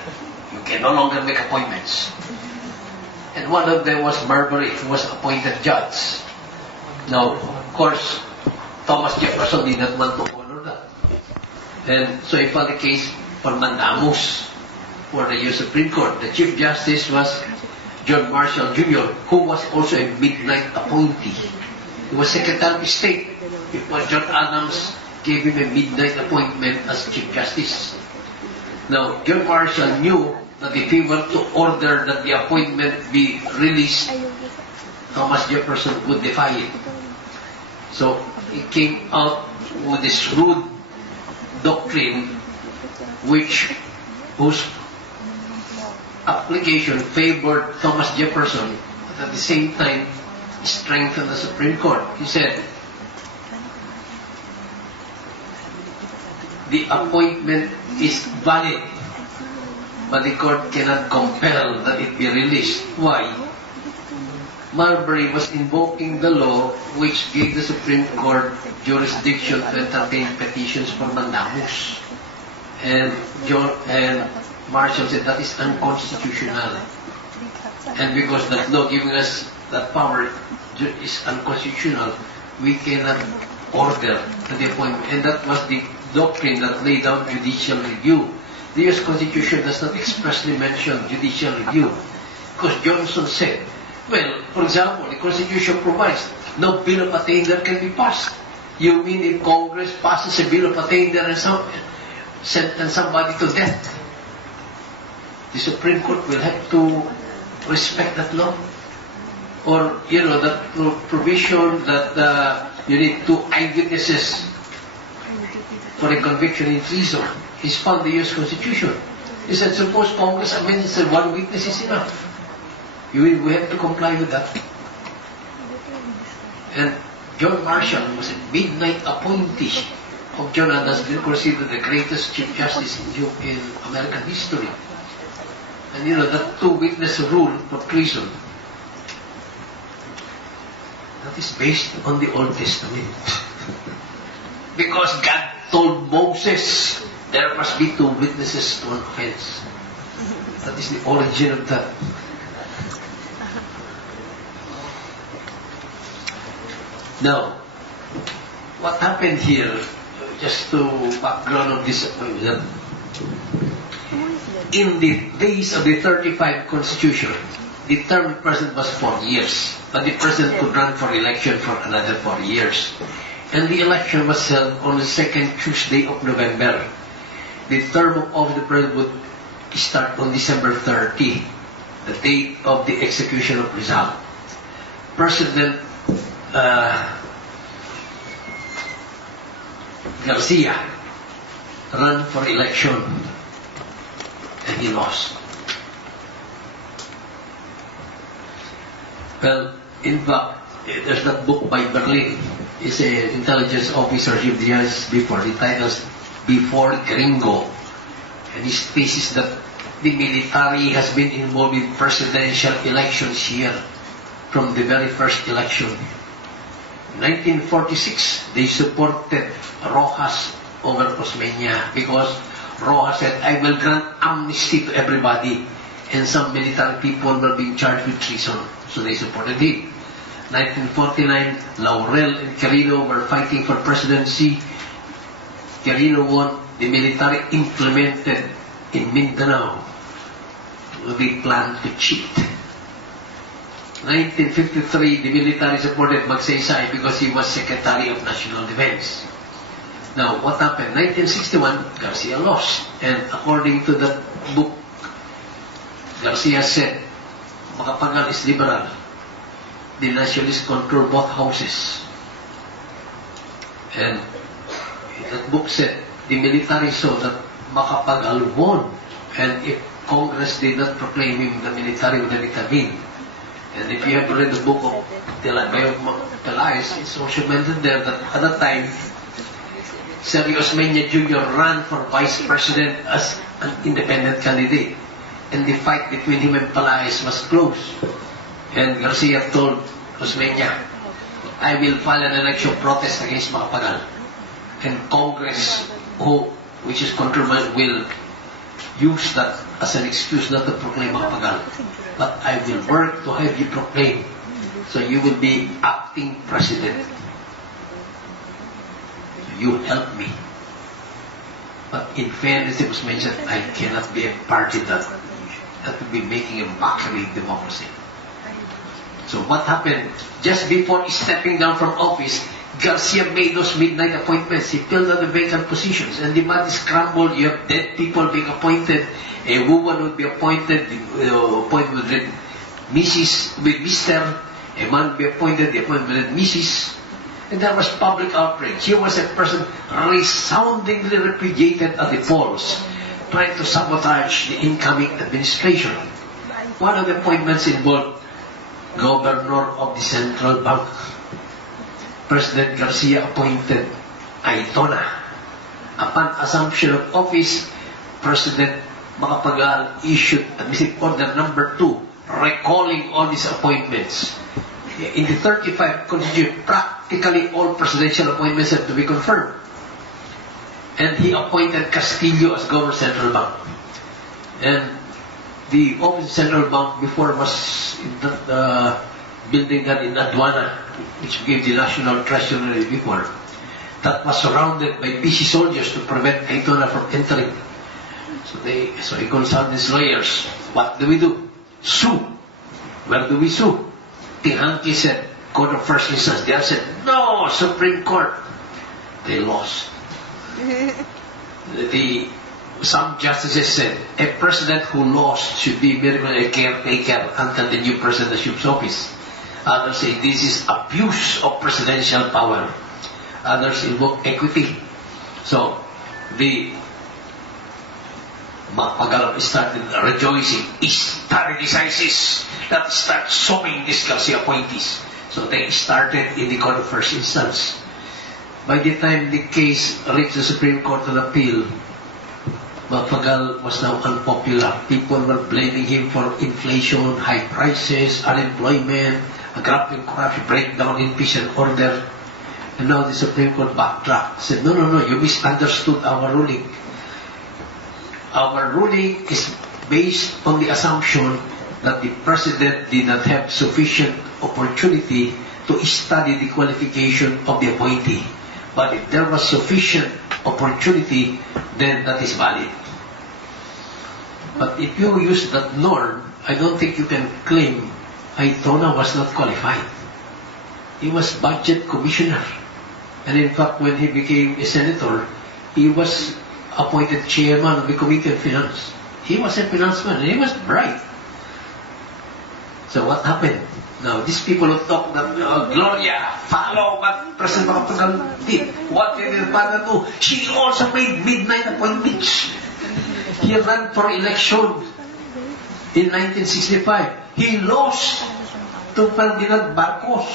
You can no longer make appointments. And one of them was Marbury, who was appointed judge. Now, of course, Thomas Jefferson did not want to honor that. And so he filed a case for mandamus for the U.S. Supreme Court. The Chief Justice was John Marshall Jr., who was also a midnight appointee. He was Secretary of State before John Adams gave him a midnight appointment as Chief Justice. Now, John Marshall knew that if he were to order that the appointment be released, Thomas Jefferson would defy it. So he came out with this rude doctrine whose application favored Thomas Jefferson, but at the same time strengthened the Supreme Court. He said, the appointment is valid, but the court cannot compel that it be released. Why? Marbury was invoking the law which gave the Supreme Court jurisdiction to entertain petitions for mandamus. And Marshall said that is unconstitutional. And because that law giving us that power is unconstitutional, we cannot order to the appointment. And that was the doctrine that laid down judicial review. The U.S. Constitution does not expressly mention judicial review. Because Johnson said, well, for example, the Constitution provides no bill of attainder can be passed. You mean if Congress passes a bill of attainder and sentence somebody to death, the Supreme Court will have to respect that law? Or, that provision that you need 2 eyewitnesses for a conviction in treason is found in the U.S. Constitution. He said, suppose Congress amends and 1 witness is enough. We have to comply with that. And John Marshall was a midnight appointee of John and has been considered the greatest Chief Justice in American history. And that 2-witness rule for treason, that is based on the Old Testament. Because God told Moses, there must be 2 witnesses to an offense. That is the origin of that. Now, what happened here, just to background of this appointment, in the days of the 35 Constitution, the term of president was 4 years, but the president could run for election for another 4 years. And the election was held on the 2nd Tuesday of November. The term of office of the president would start on December 30, the date of the execution of Rizal. President Garcia ran for election and he lost. Well, in fact, there's that book by Berlin. He's an intelligence officer he was before. The title's Before Gringo. And his thesis that the military has been involved in presidential elections here from the very first election. In 1946, they supported Rojas over Osmeña because Rojas said, I will grant amnesty to everybody. And some military people were being charged with treason. So they supported him. 1949, Laurel and Quirino were fighting for presidency. Quirino won. The military implemented in Mindanao the plan to cheat. 1953, the military supported Magsaysay because he was Secretary of National Defense. Now, what happened? 1961, Garcia lost. And according to that book, Garcia said, Makapagal is liberal. The nationalists control both houses. And that book said, the military saw that Makapagal won. And if Congress did not proclaim him, the military would have intervened. And if you have read the book of Peláez, it's also mentioned there that at that time, Sergio Osmeña Jr. ran for vice president as an independent candidate. And the fight between him and Peláez was close. And Garcia told Osmeña, I will file an election protest against Makapagal. And Congress, which is controlled, will use that as an excuse not to proclaim Makapagal. But I will work to have you proclaim. So you will be acting president. You help me. But in fairness, it was mentioned, I cannot be a party that would be making a mockery of democracy. So what happened? Just before stepping down from office, Garcia made those midnight appointments. He filled out the vacant positions. And the body scrambled. You have dead people being appointed. A woman would be appointed, appointed with Mr. A man would be appointed, the appointment with Mrs. And there was public outrage. He was a person resoundingly repudiated at the polls, trying to sabotage the incoming administration. One of the appointments involved Governor of the Central Bank. President Garcia appointed Aitona. Upon assumption of office, President Makapagal issued Administrative Order number 2, recalling all these appointments. In the 35 Constitution, practically all presidential appointments have to be confirmed. And he appointed Castillo as Governor of Central Bank. And the office of Central Bank before was in that building that in Aduana, which gave the National Treasury before. that was surrounded by busy soldiers to prevent Daytona from entering. So he consulted his lawyers. What do we do? Sue. Where do we sue? Tihanki said, Court of First Instance. The other said, no, Supreme Court. They lost. Some justices said, a president who lost should be merely a caretaker until the new president assumes office. Others say this is abuse of presidential power. Others invoke equity. So, the Mapagalam started rejoicing. Stare decisis that start sowing discrepancy appointees. So they started in the Court of First Instance. By the time the case reached the Supreme Court of Appeal, Mapagal was now unpopular. People were blaming him for inflation, high prices, unemployment, a grappling corruption, breakdown in peace and order. And now the Supreme Court backtracked. Said, no, you misunderstood our ruling. Our ruling is based on the assumption that the President did not have sufficient opportunity to study the qualification of the appointee. But if there was sufficient opportunity, then that is valid. But if you use that norm, I don't think you can claim Aitona was not qualified. He was budget commissioner. And in fact, when he became a senator, he was appointed chairman of the Committee on Finance. He was a financeman and he was bright. So what happened? Now, these people who talk that, Gloria, follow what President Macapagal did. What did his father do? She also made midnight appointments. He ran for election in 1965. He lost to Ferdinand Marcos.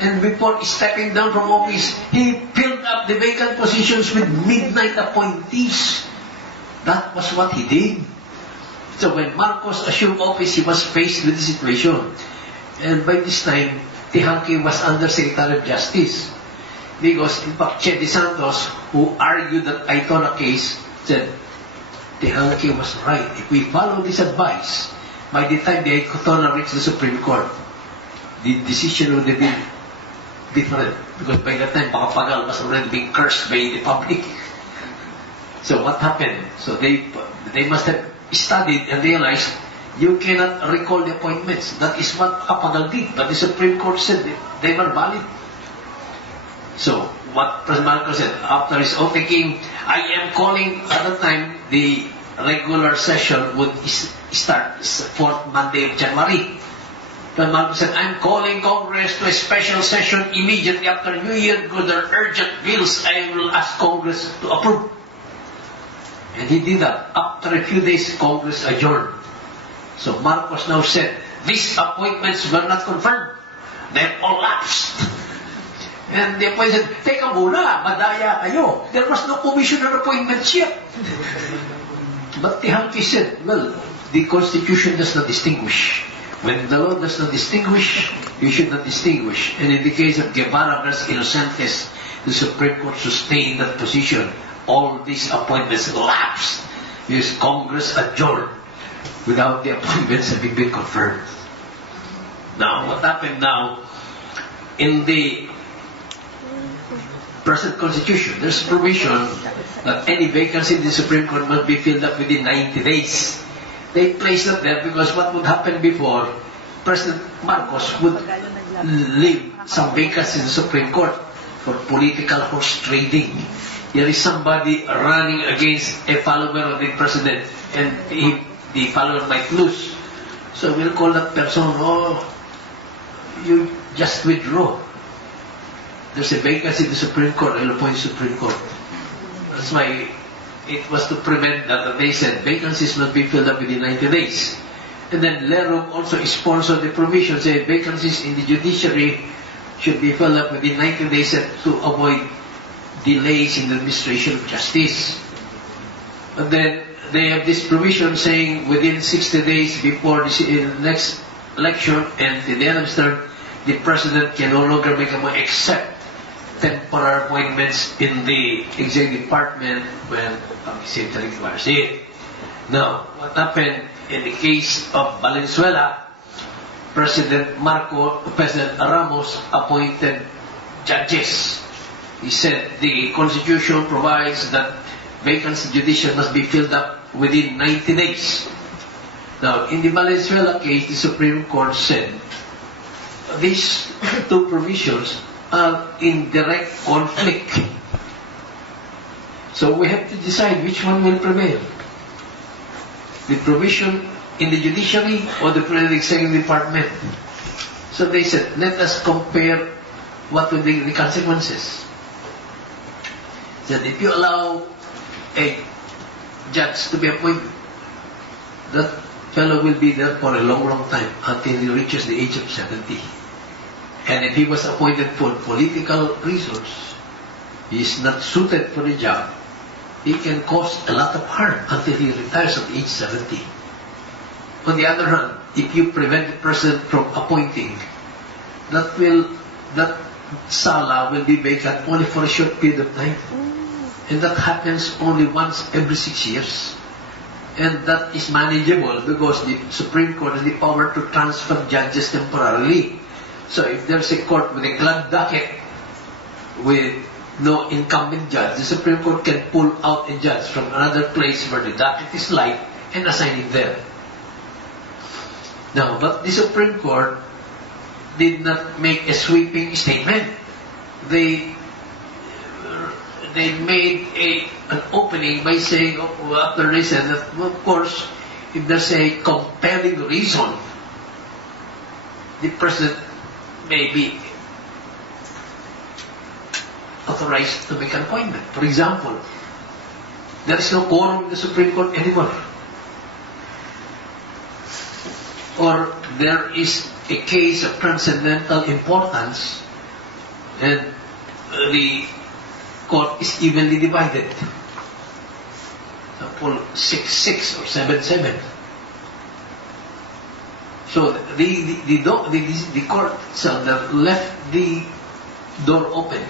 And before stepping down from office, he filled up the vacant positions with midnight appointees. That was what he did. So when Marcos assumed office, he was faced with the situation. And by this time, Tihanki was Under Secretary of Justice. Because, in fact, Che De Santos, who argued that Aitona case, said, Tihanki was right. If we follow this advice, by the time the Aitona reached the Supreme Court, the decision would have been different. Because by that time, Macapagal was already being cursed by the public. So what happened? So they must have studied and realized you cannot recall the appointments. That is what Macapagal did. But the Supreme Court said they were valid. So what President Marcos said, after his oath taking, I am calling, at the time, the regular session would start 4th Monday of January. President Marcos said, I'm calling Congress to a special session immediately after New Year because there are urgent bills I will ask Congress to approve. And he did that. After a few days, Congress adjourned. So Marcos now said, these appointments were not confirmed. They're all lapsed. And the appointment said, teka muna, madaya kayo. There was no commissioner appointments yet. But Tihanki said, well, the Constitution does not distinguish. When the law does not distinguish, you should not distinguish. And in the case of Guevara versus Inocentes, the Supreme Court sustained that position. All these appointments lapsed because Congress adjourned without the appointments having been confirmed. Now, what happened now? In the present Constitution, there's provision that any vacancy in the Supreme Court must be filled up within 90 days. They placed that there because what would happen before, President Marcos would leave some vacancies in the Supreme Court for political horse trading. There is somebody running against a follower of the president and the follower might lose. So we'll call that person, oh, you just withdraw. There's a vacancy in the Supreme Court, I'll appoint the Supreme Court. That's why it was to prevent that. They said vacancies must be filled up within 90 days. And then Lerum also sponsored the provision saying vacancies in the judiciary should be filled up within 90 days to avoid delays in the administration of justice. And then they have this provision saying within 60 days before the next election and the end of the term, the president can no longer make a except temporary appointments in the executive department when Secretary requires it. Now, what happened in the case of Valenzuela? President Ramos appointed judges. He said the Constitution provides that vacancy judicial must be filled up within 90 days. Now, in the Valenzuela case, the Supreme Court said these two provisions are in direct conflict. So we have to decide which one will prevail. The provision in the judiciary or the executive department. So they said, let us compare what will be the consequences. That if you allow a judge to be appointed, that fellow will be there for a long, long time until he reaches the age of 70. And if he was appointed for political reasons, he is not suited for the job, he can cause a lot of harm until he retires at age 70. On the other hand, if you prevent the president from appointing, that sala will be vacant only for a short period of time. And that happens only once every 6 years. And that is manageable because the Supreme Court has the power to transfer judges temporarily. So if there's a court with a glad docket with no incumbent judge, the Supreme Court can pull out a judge from another place where the docket is light and assign him there. Now, but the Supreme Court did not make a sweeping statement. They made an opening by saying, after they said that, well, of course, if there's a compelling reason, the president may be authorized to make an appointment. For example, there is no quorum in the Supreme Court anymore. Or there is a case of transcendental importance and the court is evenly divided. For 6-6 or 7-7. So the court itself left the door open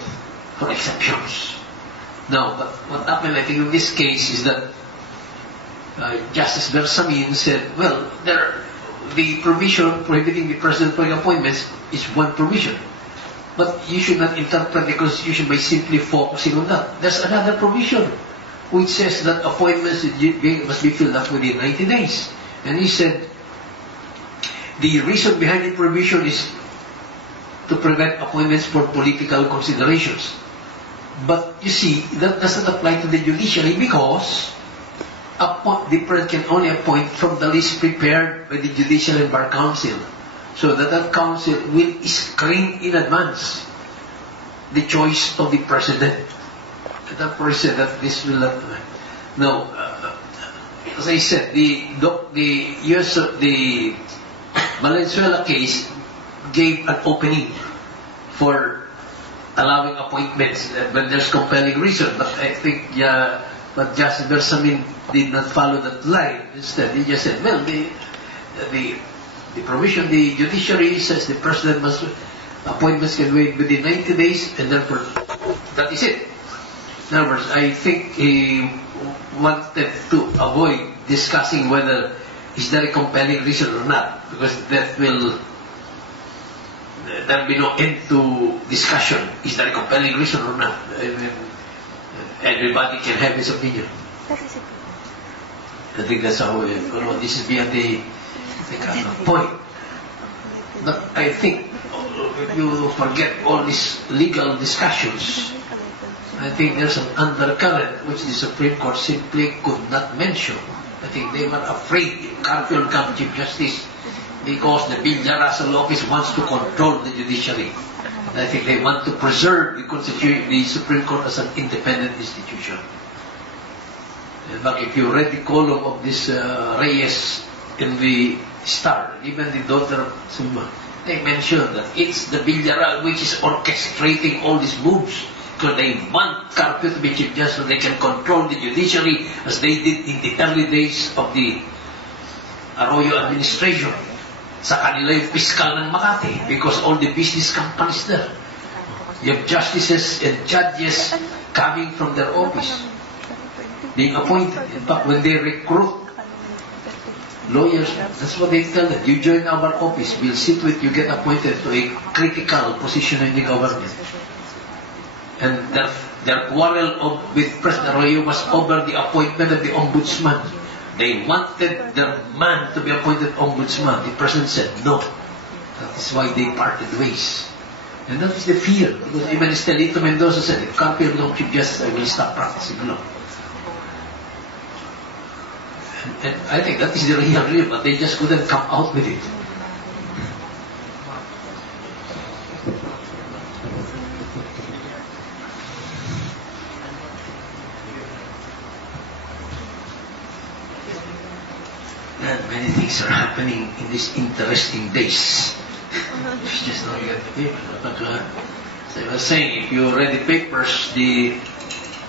for exceptions. Now, but what happened, I think, in this case is that Justice Bersamin said, well, the provision prohibiting the president from appointments is one provision. But you should not interpret the Constitution by simply focusing on that. There's another provision which says that appointments must be filled up within 90 days. And he said the reason behind the provision is to prevent appointments for political considerations. But you see, that doesn't apply to the judiciary because the president can only appoint from the list prepared by the Judicial and Bar Council. So that council will screen in advance the choice of the president. And therefore, said that this will not. Now, as I said, the Valenzuela case gave an opening for allowing appointments when there's compelling reason. But I think, but Justice Bersamin did not follow that line. Instead, he just said, well, the provision, the judiciary says the president must, appointments can wait within 90 days, and therefore, that is it. In other words, I think he wanted to avoid discussing whether is there a compelling reason or not, because there'll be no end to discussion. Is there a compelling reason or not? Everybody can have his opinion. I think that's how this is beyond the point. But I think if you forget all these legal discussions, I think there's an undercurrent which the Supreme Court simply could not mention. I think they were afraid Garfield become Chief Justice because the Bill Russell office wants to control the judiciary. And I think they want to preserve the Supreme Court as an independent institution. But if you read the column of this Reyes in the Star, even the daughter of Suma, they mentioned that it's the Villarreal which is orchestrating all these moves because they want Carpio to be Chief Justice so they can control the judiciary as they did in the early days of the Arroyo administration. Sa kanila yung fiscal ng Makati because all the business companies there. You have justices and judges coming from their office, being appointed. In fact, when they recruit lawyers, that's what they tell them. You join our office, we'll sit with you, get appointed to a critical position in the government. And their quarrel with President Arroyo was over the appointment of the ombudsman. They wanted their man to be appointed ombudsman. The president said no. That is why they parted ways. And that is the fear. Because even Estelito Mendoza said, if can't be a Chief Justice, I will stop practicing law. And I think that is the real, but they just couldn't come out with it. And many things are happening in these interesting days. It's just not yet the paper. But so I was saying, if you read the papers,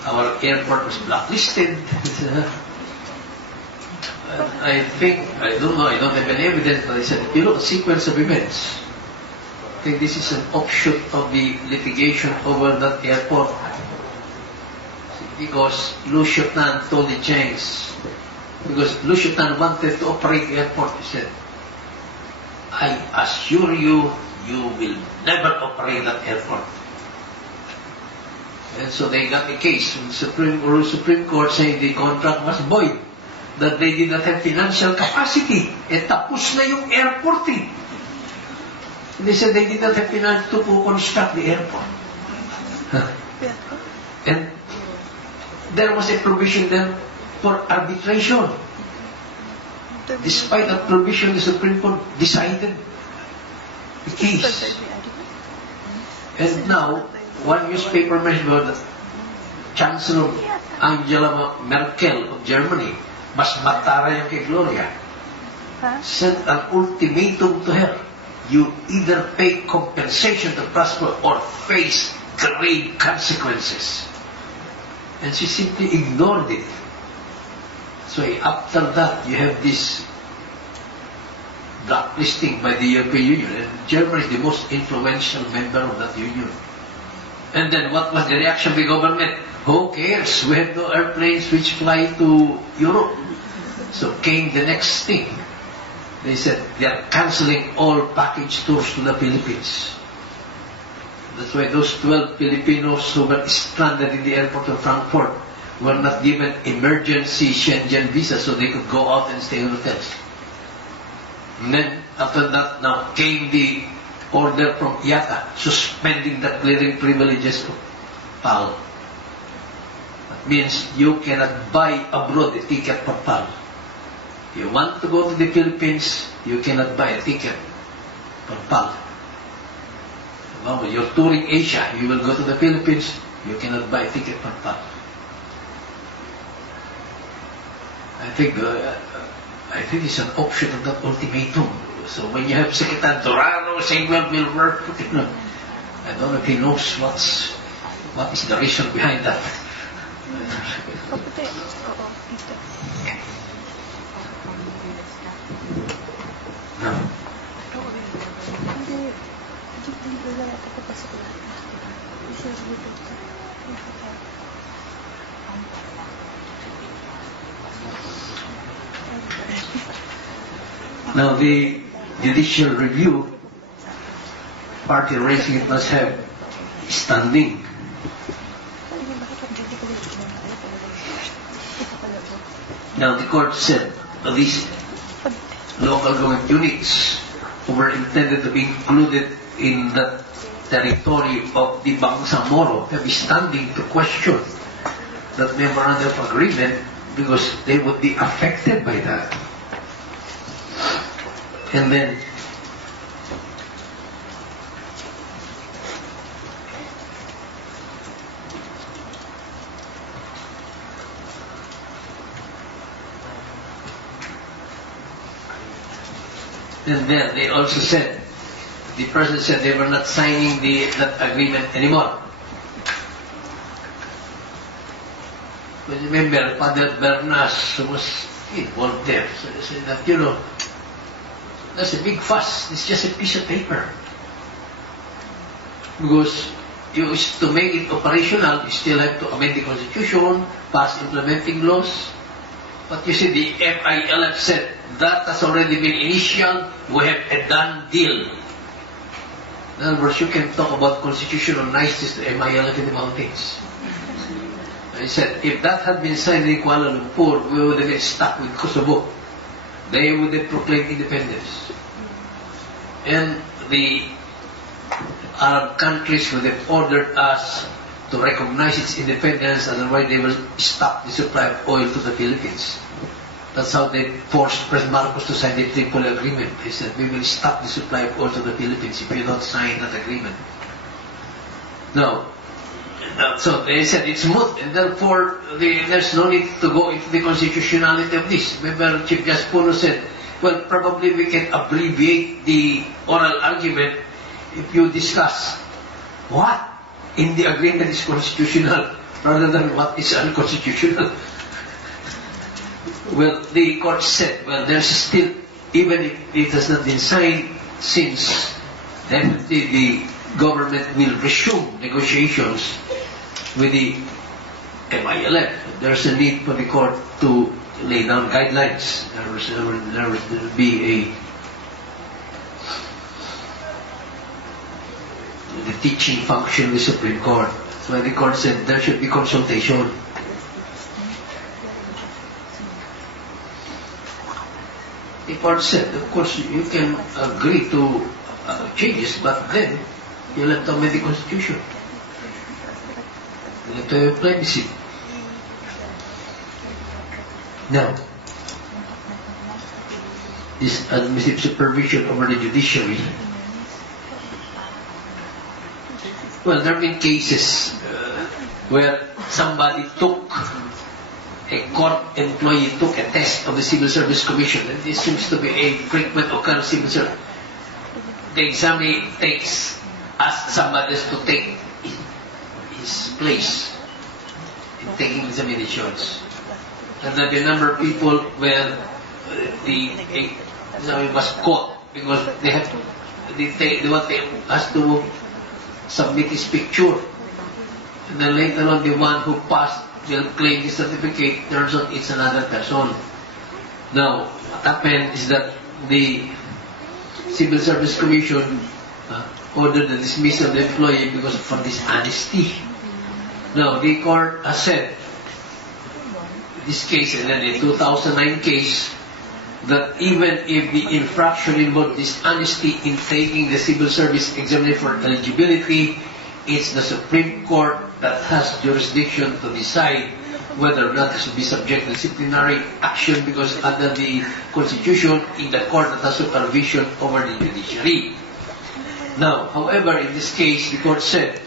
our airport was blacklisted. I don't know, I don't have any evidence, but I said, if you look at sequence of events, I think this is an offshoot of the litigation over that airport. Because Lucio Tan told the Chinese, because Lucio Tan wanted to operate the airport, he said, I assure you, you will never operate that airport. And so they got the case from the Supreme Court saying the contract was void, that they did not have financial capacity. Tapos na yung airport eh. And they said they did not have finance to construct the airport. And there was a provision then for arbitration. Despite that provision, the Supreme Court decided the case. And now, one newspaper mentioned that Chancellor Angela Merkel of Germany, mas matara yung kay Gloria, sent an ultimatum to her. You either pay compensation to Prosper or face grave consequences. And she simply ignored it. So after that, you have this blacklisting by the European Union. And Germany is the most influential member of that union. And then what was the reaction of the government? Who cares? We have no airplanes which fly to Europe. So came the next thing. They said they are cancelling all package tours to the Philippines. That's why those 12 Filipinos who were stranded in the airport of Frankfurt were not given emergency Schengen visa so they could go out and stay in hotels. And then after that now came the order from IATA suspending the clearing privileges of PAL. That means you cannot buy abroad a ticket for PAL. If you want to go to the Philippines, you cannot buy a ticket for PAL. Well, when you're touring Asia, you will go to the Philippines, you cannot buy a ticket for PAL. I think it's an option of that ultimatum. So when you have Secretary Dorado saying, well, we'll work, I don't know if he knows what is the reason behind that. Now the judicial review party raising it must have standing. Now the court said these local government units who were intended to be included in the territory of the Bangsamoro have standing to question that memorandum of agreement because they would be affected by that. And then they also said, the president said they were not signing that agreement anymore. But remember, Father Bernas was involved there. So they said that, that's a big fuss. It's just a piece of paper. Because to make it operational, you still have to amend the Constitution, pass implementing laws. But you see, the FILF said, that has already been initial, we have a done deal. In other words, you can talk about constitutional niceties to MILF in the mountains. I said, if that had been signed in Kuala Lumpur, we would have been stuck with Kosovo. They would have proclaimed independence. And the Arab countries would have ordered us to recognize its independence, otherwise they will stop the supply of oil to the Philippines. That's how they forced President Marcos to sign the Tripoli Agreement. They said, we will stop the supply of oil to the Philippines if you don't sign that agreement. Now, so they said it's moot, and therefore there's no need to go into the constitutionality of this. Remember, Chief Justice Puno said, well, probably we can abbreviate the oral argument if you discuss what in the agreement is constitutional rather than what is unconstitutional. Well, the court said, well, there's still, even if it has not been signed, since definitely the government will resume negotiations with the MILF. There's a need for the court to lay down guidelines. There will be the teaching function of the Supreme Court. So the court said there should be consultation. The court said, of course, you can agree to changes, but then you'll have to amend the Constitution. You'll have to have a plebiscite. Now, this administrative supervision over the judiciary. Well, there have been cases where somebody a court employee took a test of the Civil Service Commission, and this seems to be a frequent occurrence civil service. The examiner asks somebody to take his place in taking examinations. And then the number of people where the examiner was caught because they have has to submit his picture. And then later on, the one who passed will claim the certificate. Turns out it's another person. Now, what happened is that the Civil Service Commission ordered the dismissal of the employee because of dishonesty. Now, the court has said, this case, and then the 2009 case, that even if the infraction involved dishonesty in taking the civil service examination for eligibility, it's the Supreme Court that has jurisdiction to decide whether or not it should be subject to disciplinary action, because under the Constitution, in the court that has supervision over the judiciary. Now, however, in this case, the court said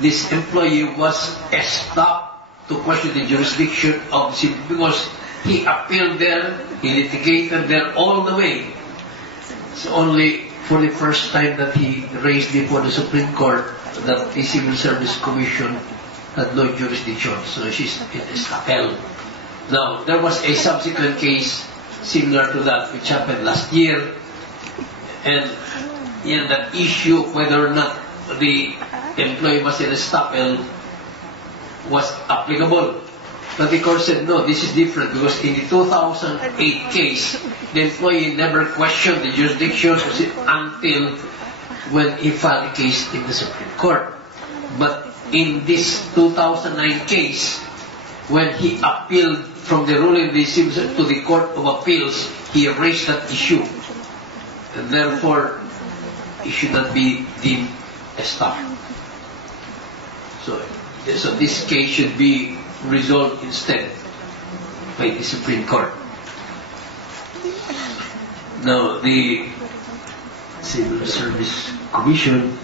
this employee was stopped to question the jurisdiction of the because he appealed there, he litigated there all the way. It's only for the first time that he raised before the Supreme Court that the Civil Service Commission had no jurisdiction, so she's in estoppel. Now, there was a subsequent case similar to that which happened last year, and in that issue whether or not the employee was in estoppel was applicable. But the court said, no, this is different, because in the 2008 case, the employee never questioned the jurisdiction until when he filed a case in the Supreme Court. But in this 2009 case, when he appealed from the ruling of the civil to the Court of Appeals, he raised that issue. And therefore, it should not be deemed estoppel. So this case should be resolved instead by the Supreme Court. Now, the Civil Service Commission,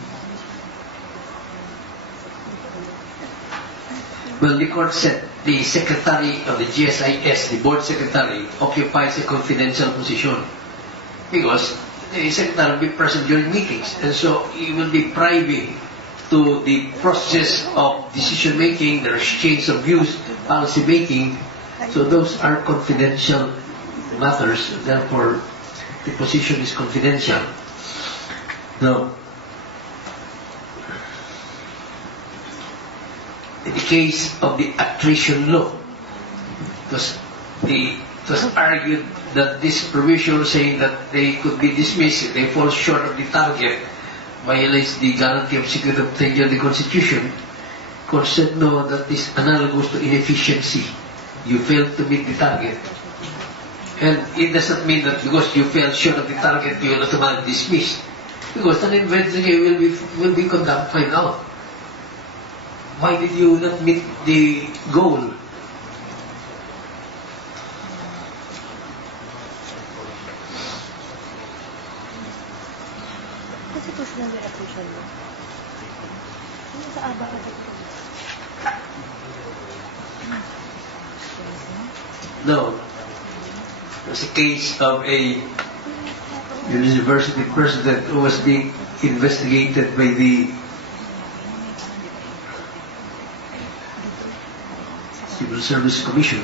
well, the court said the secretary of the GSIS, the board secretary, occupies a confidential position because the secretary will be present during meetings, and so he will be privy to the process of decision making, the exchange of views, policy making. So those are confidential matters, therefore the position is confidential. Now, in the case of the Attrition Law, it was argued that this provision saying that they could be dismissed if they fall short of the target violates the guarantee of security obtained under the Constitution, court said no, that is analogous to inefficiency. You failed to meet the target. And it doesn't mean that because you fell short of the target, you will automatically dismissed. Because an investigation will be conducted, find out. Why did you not meet the goal? Constitutional Attrition Law. Ano sa aba ka dito? No. It was a case of a university president who was being investigated by the Civil Service Commission.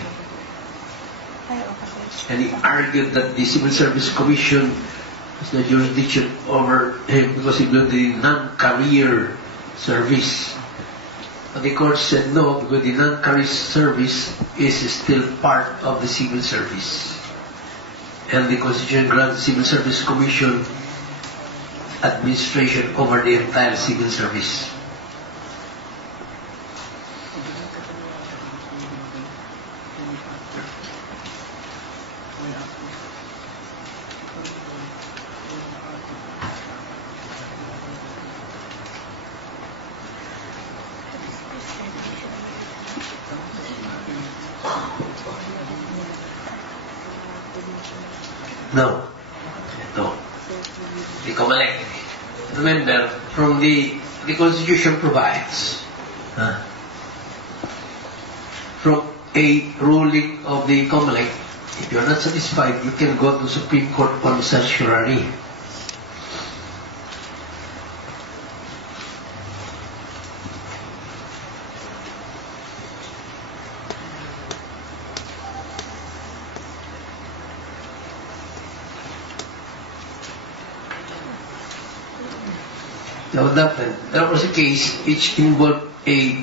And he argued that the Civil Service Commission has no jurisdiction over him because he did the non-career service. But the court said no, because the non-career service is still part of the civil service. And the Constitution grants the Civil Service Commission administration over the entire civil service. No. The COMELEC. Remember, from the Constitution provides, from a ruling of the COMELEC, if you are not satisfied, you can go to Supreme Court on certiorari. Now what happened? There was a case which involved a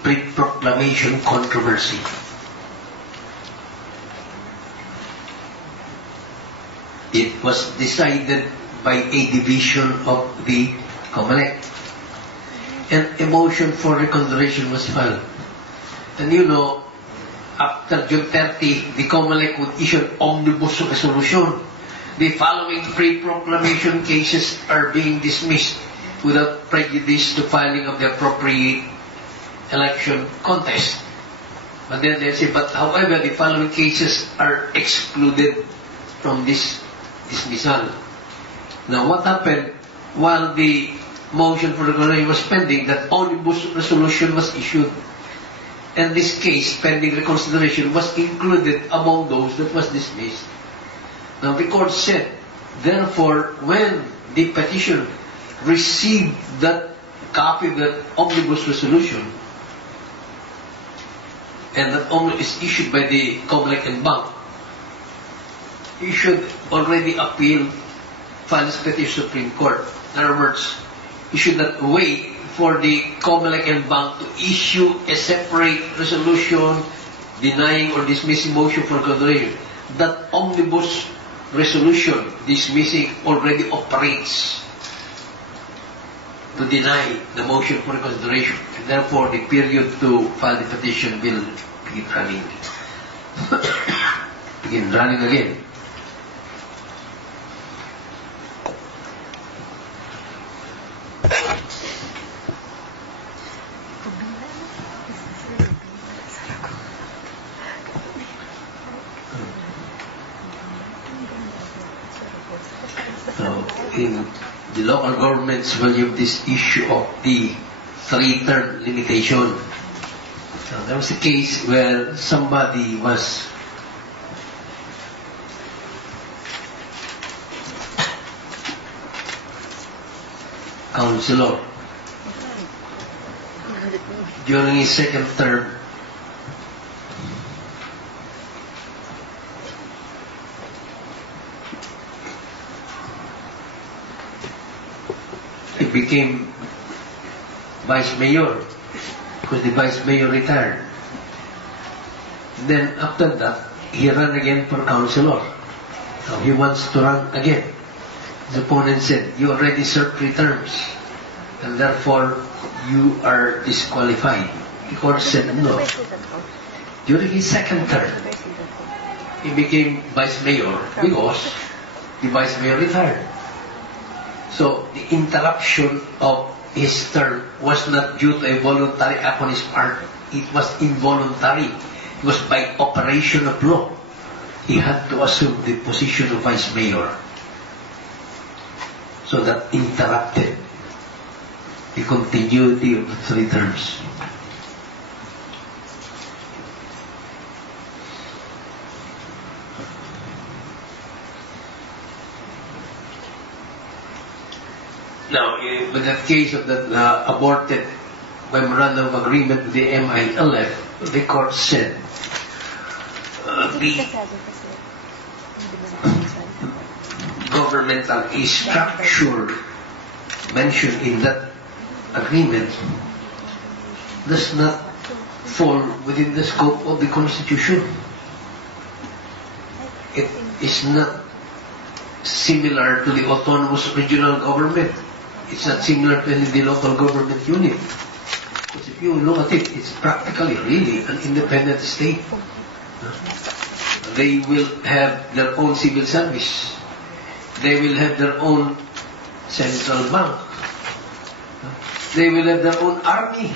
pre-proclamation controversy. It was decided by a division of the COMELEC. And a motion for reconsideration was filed. And you know, after June 30, the COMELEC would issue an omnibus resolution. The following pre-proclamation cases are being dismissed without prejudice to filing of the appropriate election contest. But then they say, but however, the following cases are excluded from this dismissal. Now, what happened while the motion for reconsideration was pending? That omnibus resolution was issued. And this case, pending reconsideration, was included among those that was dismissed. Now, the court said, therefore, when the petition received that copy of that omnibus resolution, and that is issued by the COMELEC and Bank, he should already appeal, file his petition to Supreme Court. In other words, he should not wait for the COMELEC and Bank to issue a separate resolution denying or dismissing motion for reconsideration. That omnibus resolution dismissing already operates to deny the motion for reconsideration. And therefore, the period to file the petition will begin running. Begin running again. In the local governments will have this issue of the 3-term limitation. So there was a case where somebody was councillor during his second term. He became vice mayor because the vice mayor retired. Then after that, he ran again for councillor. So he wants to run again. The opponent said, you already served 3 terms, and therefore you are disqualified. The court said no. During his 2nd term, he became vice mayor because the vice mayor retired. So the interruption of his term was not due to a voluntary act on his part. It was involuntary. It was by operation of law. He had to assume the position of vice mayor. So that interrupted the continuity of the 3 terms. Now, with that case of the aborted memorandum of agreement with the MILF, the court said the governmental structure mentioned in that agreement does not fall within the scope of the Constitution. It is not similar to the autonomous regional government. It's not similar to the local government unit. Because if you look at it, it's practically really an independent state. They will have their own civil service. They will have their own central bank. They will have their own army.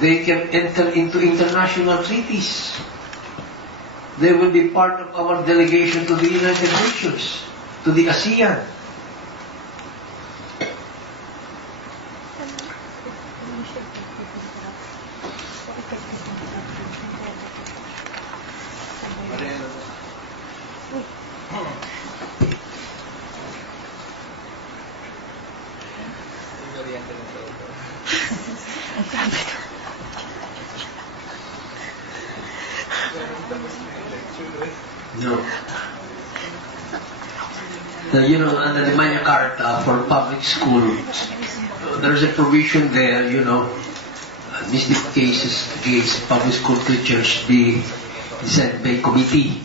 They can enter into international treaties. They will be part of our delegation to the United Nations, to the ASEAN. No. Now, you know, under the Magna Carta for public schools, there's a provision there, you know, misdemeanor cases against public school teachers be decided by committee.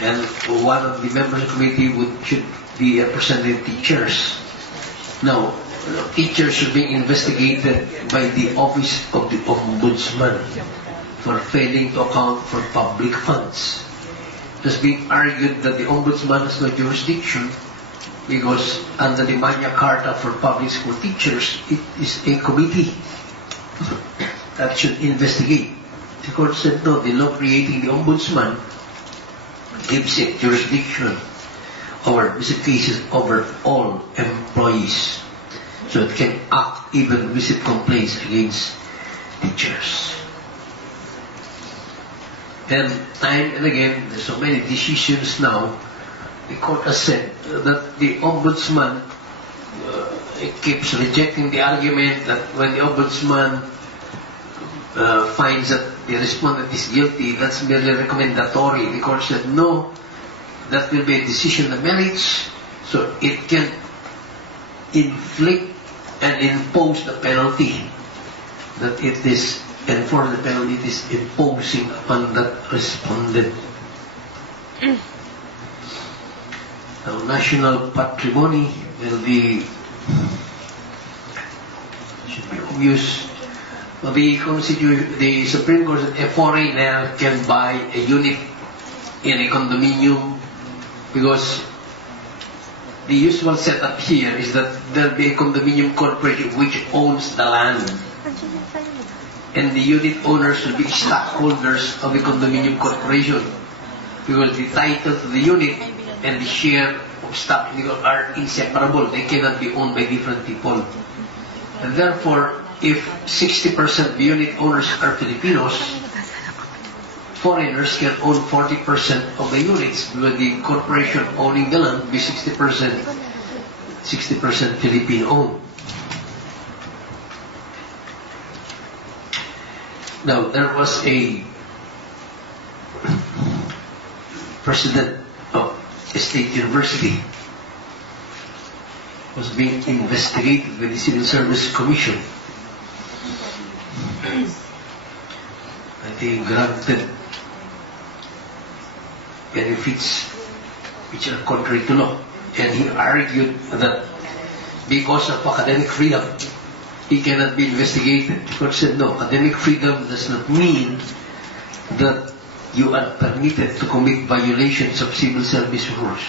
And one of the members of the committee should be representing teachers. Now, teachers should be investigated by the Office of the Ombudsman for failing to account for public funds. It has been argued that the Ombudsman has no jurisdiction because under the Magna Carta for public school teachers, it is a committee that should investigate. The court said no, the law creating the Ombudsman gives it jurisdiction over visit cases over all employees. So it can act even visit complaints against teachers. And time and again, there's so many decisions now, the court has said that the Ombudsman keeps rejecting the argument that when the Ombudsman finds that the respondent is guilty, that's merely recommendatory. The court said no, that will be a decision of merits, so it can inflict and impose the penalty that it is, and for the penalty it is imposing upon that respondent. Now, national patrimony will be, should be obvious. The Supreme Court said a foreigner can buy a unit in a condominium because the usual setup here is that there will be a condominium corporation which owns the land. And the unit owners will be stockholders of the condominium corporation because the title to the unit and the share of stock are inseparable. They cannot be owned by different people. And therefore, if 60% of the unit owners are Filipinos, foreigners can own 40% of the units because the corporation owning the land will be 60% Philippine owned. Now, there was a president of a state university was being investigated by the Civil Service Commission. I think granted benefits which are contrary to law. And he argued that because of academic freedom, he cannot be investigated. The court said, no, academic freedom does not mean that you are permitted to commit violations of civil service rules.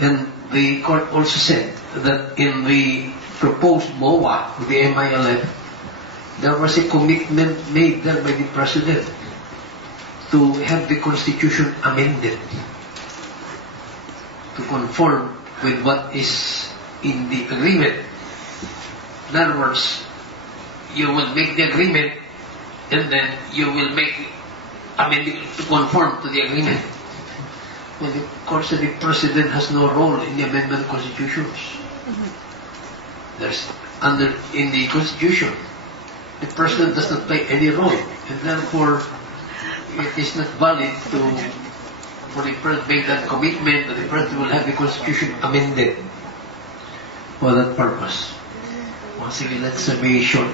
And the court also said that in the proposed MOA, the MILF, there was a commitment made there by the President to have the Constitution amended to conform with what is in the agreement. In other words, you will make the agreement and then you will make amending to conform to the agreement. Well, of course, the President has no role in the amendment of constitutions. There's in the Constitution, the President does not play any role, and therefore it is not valid for the President to make that commitment that the President will have the Constitution amended for that purpose. Once again, let's be short.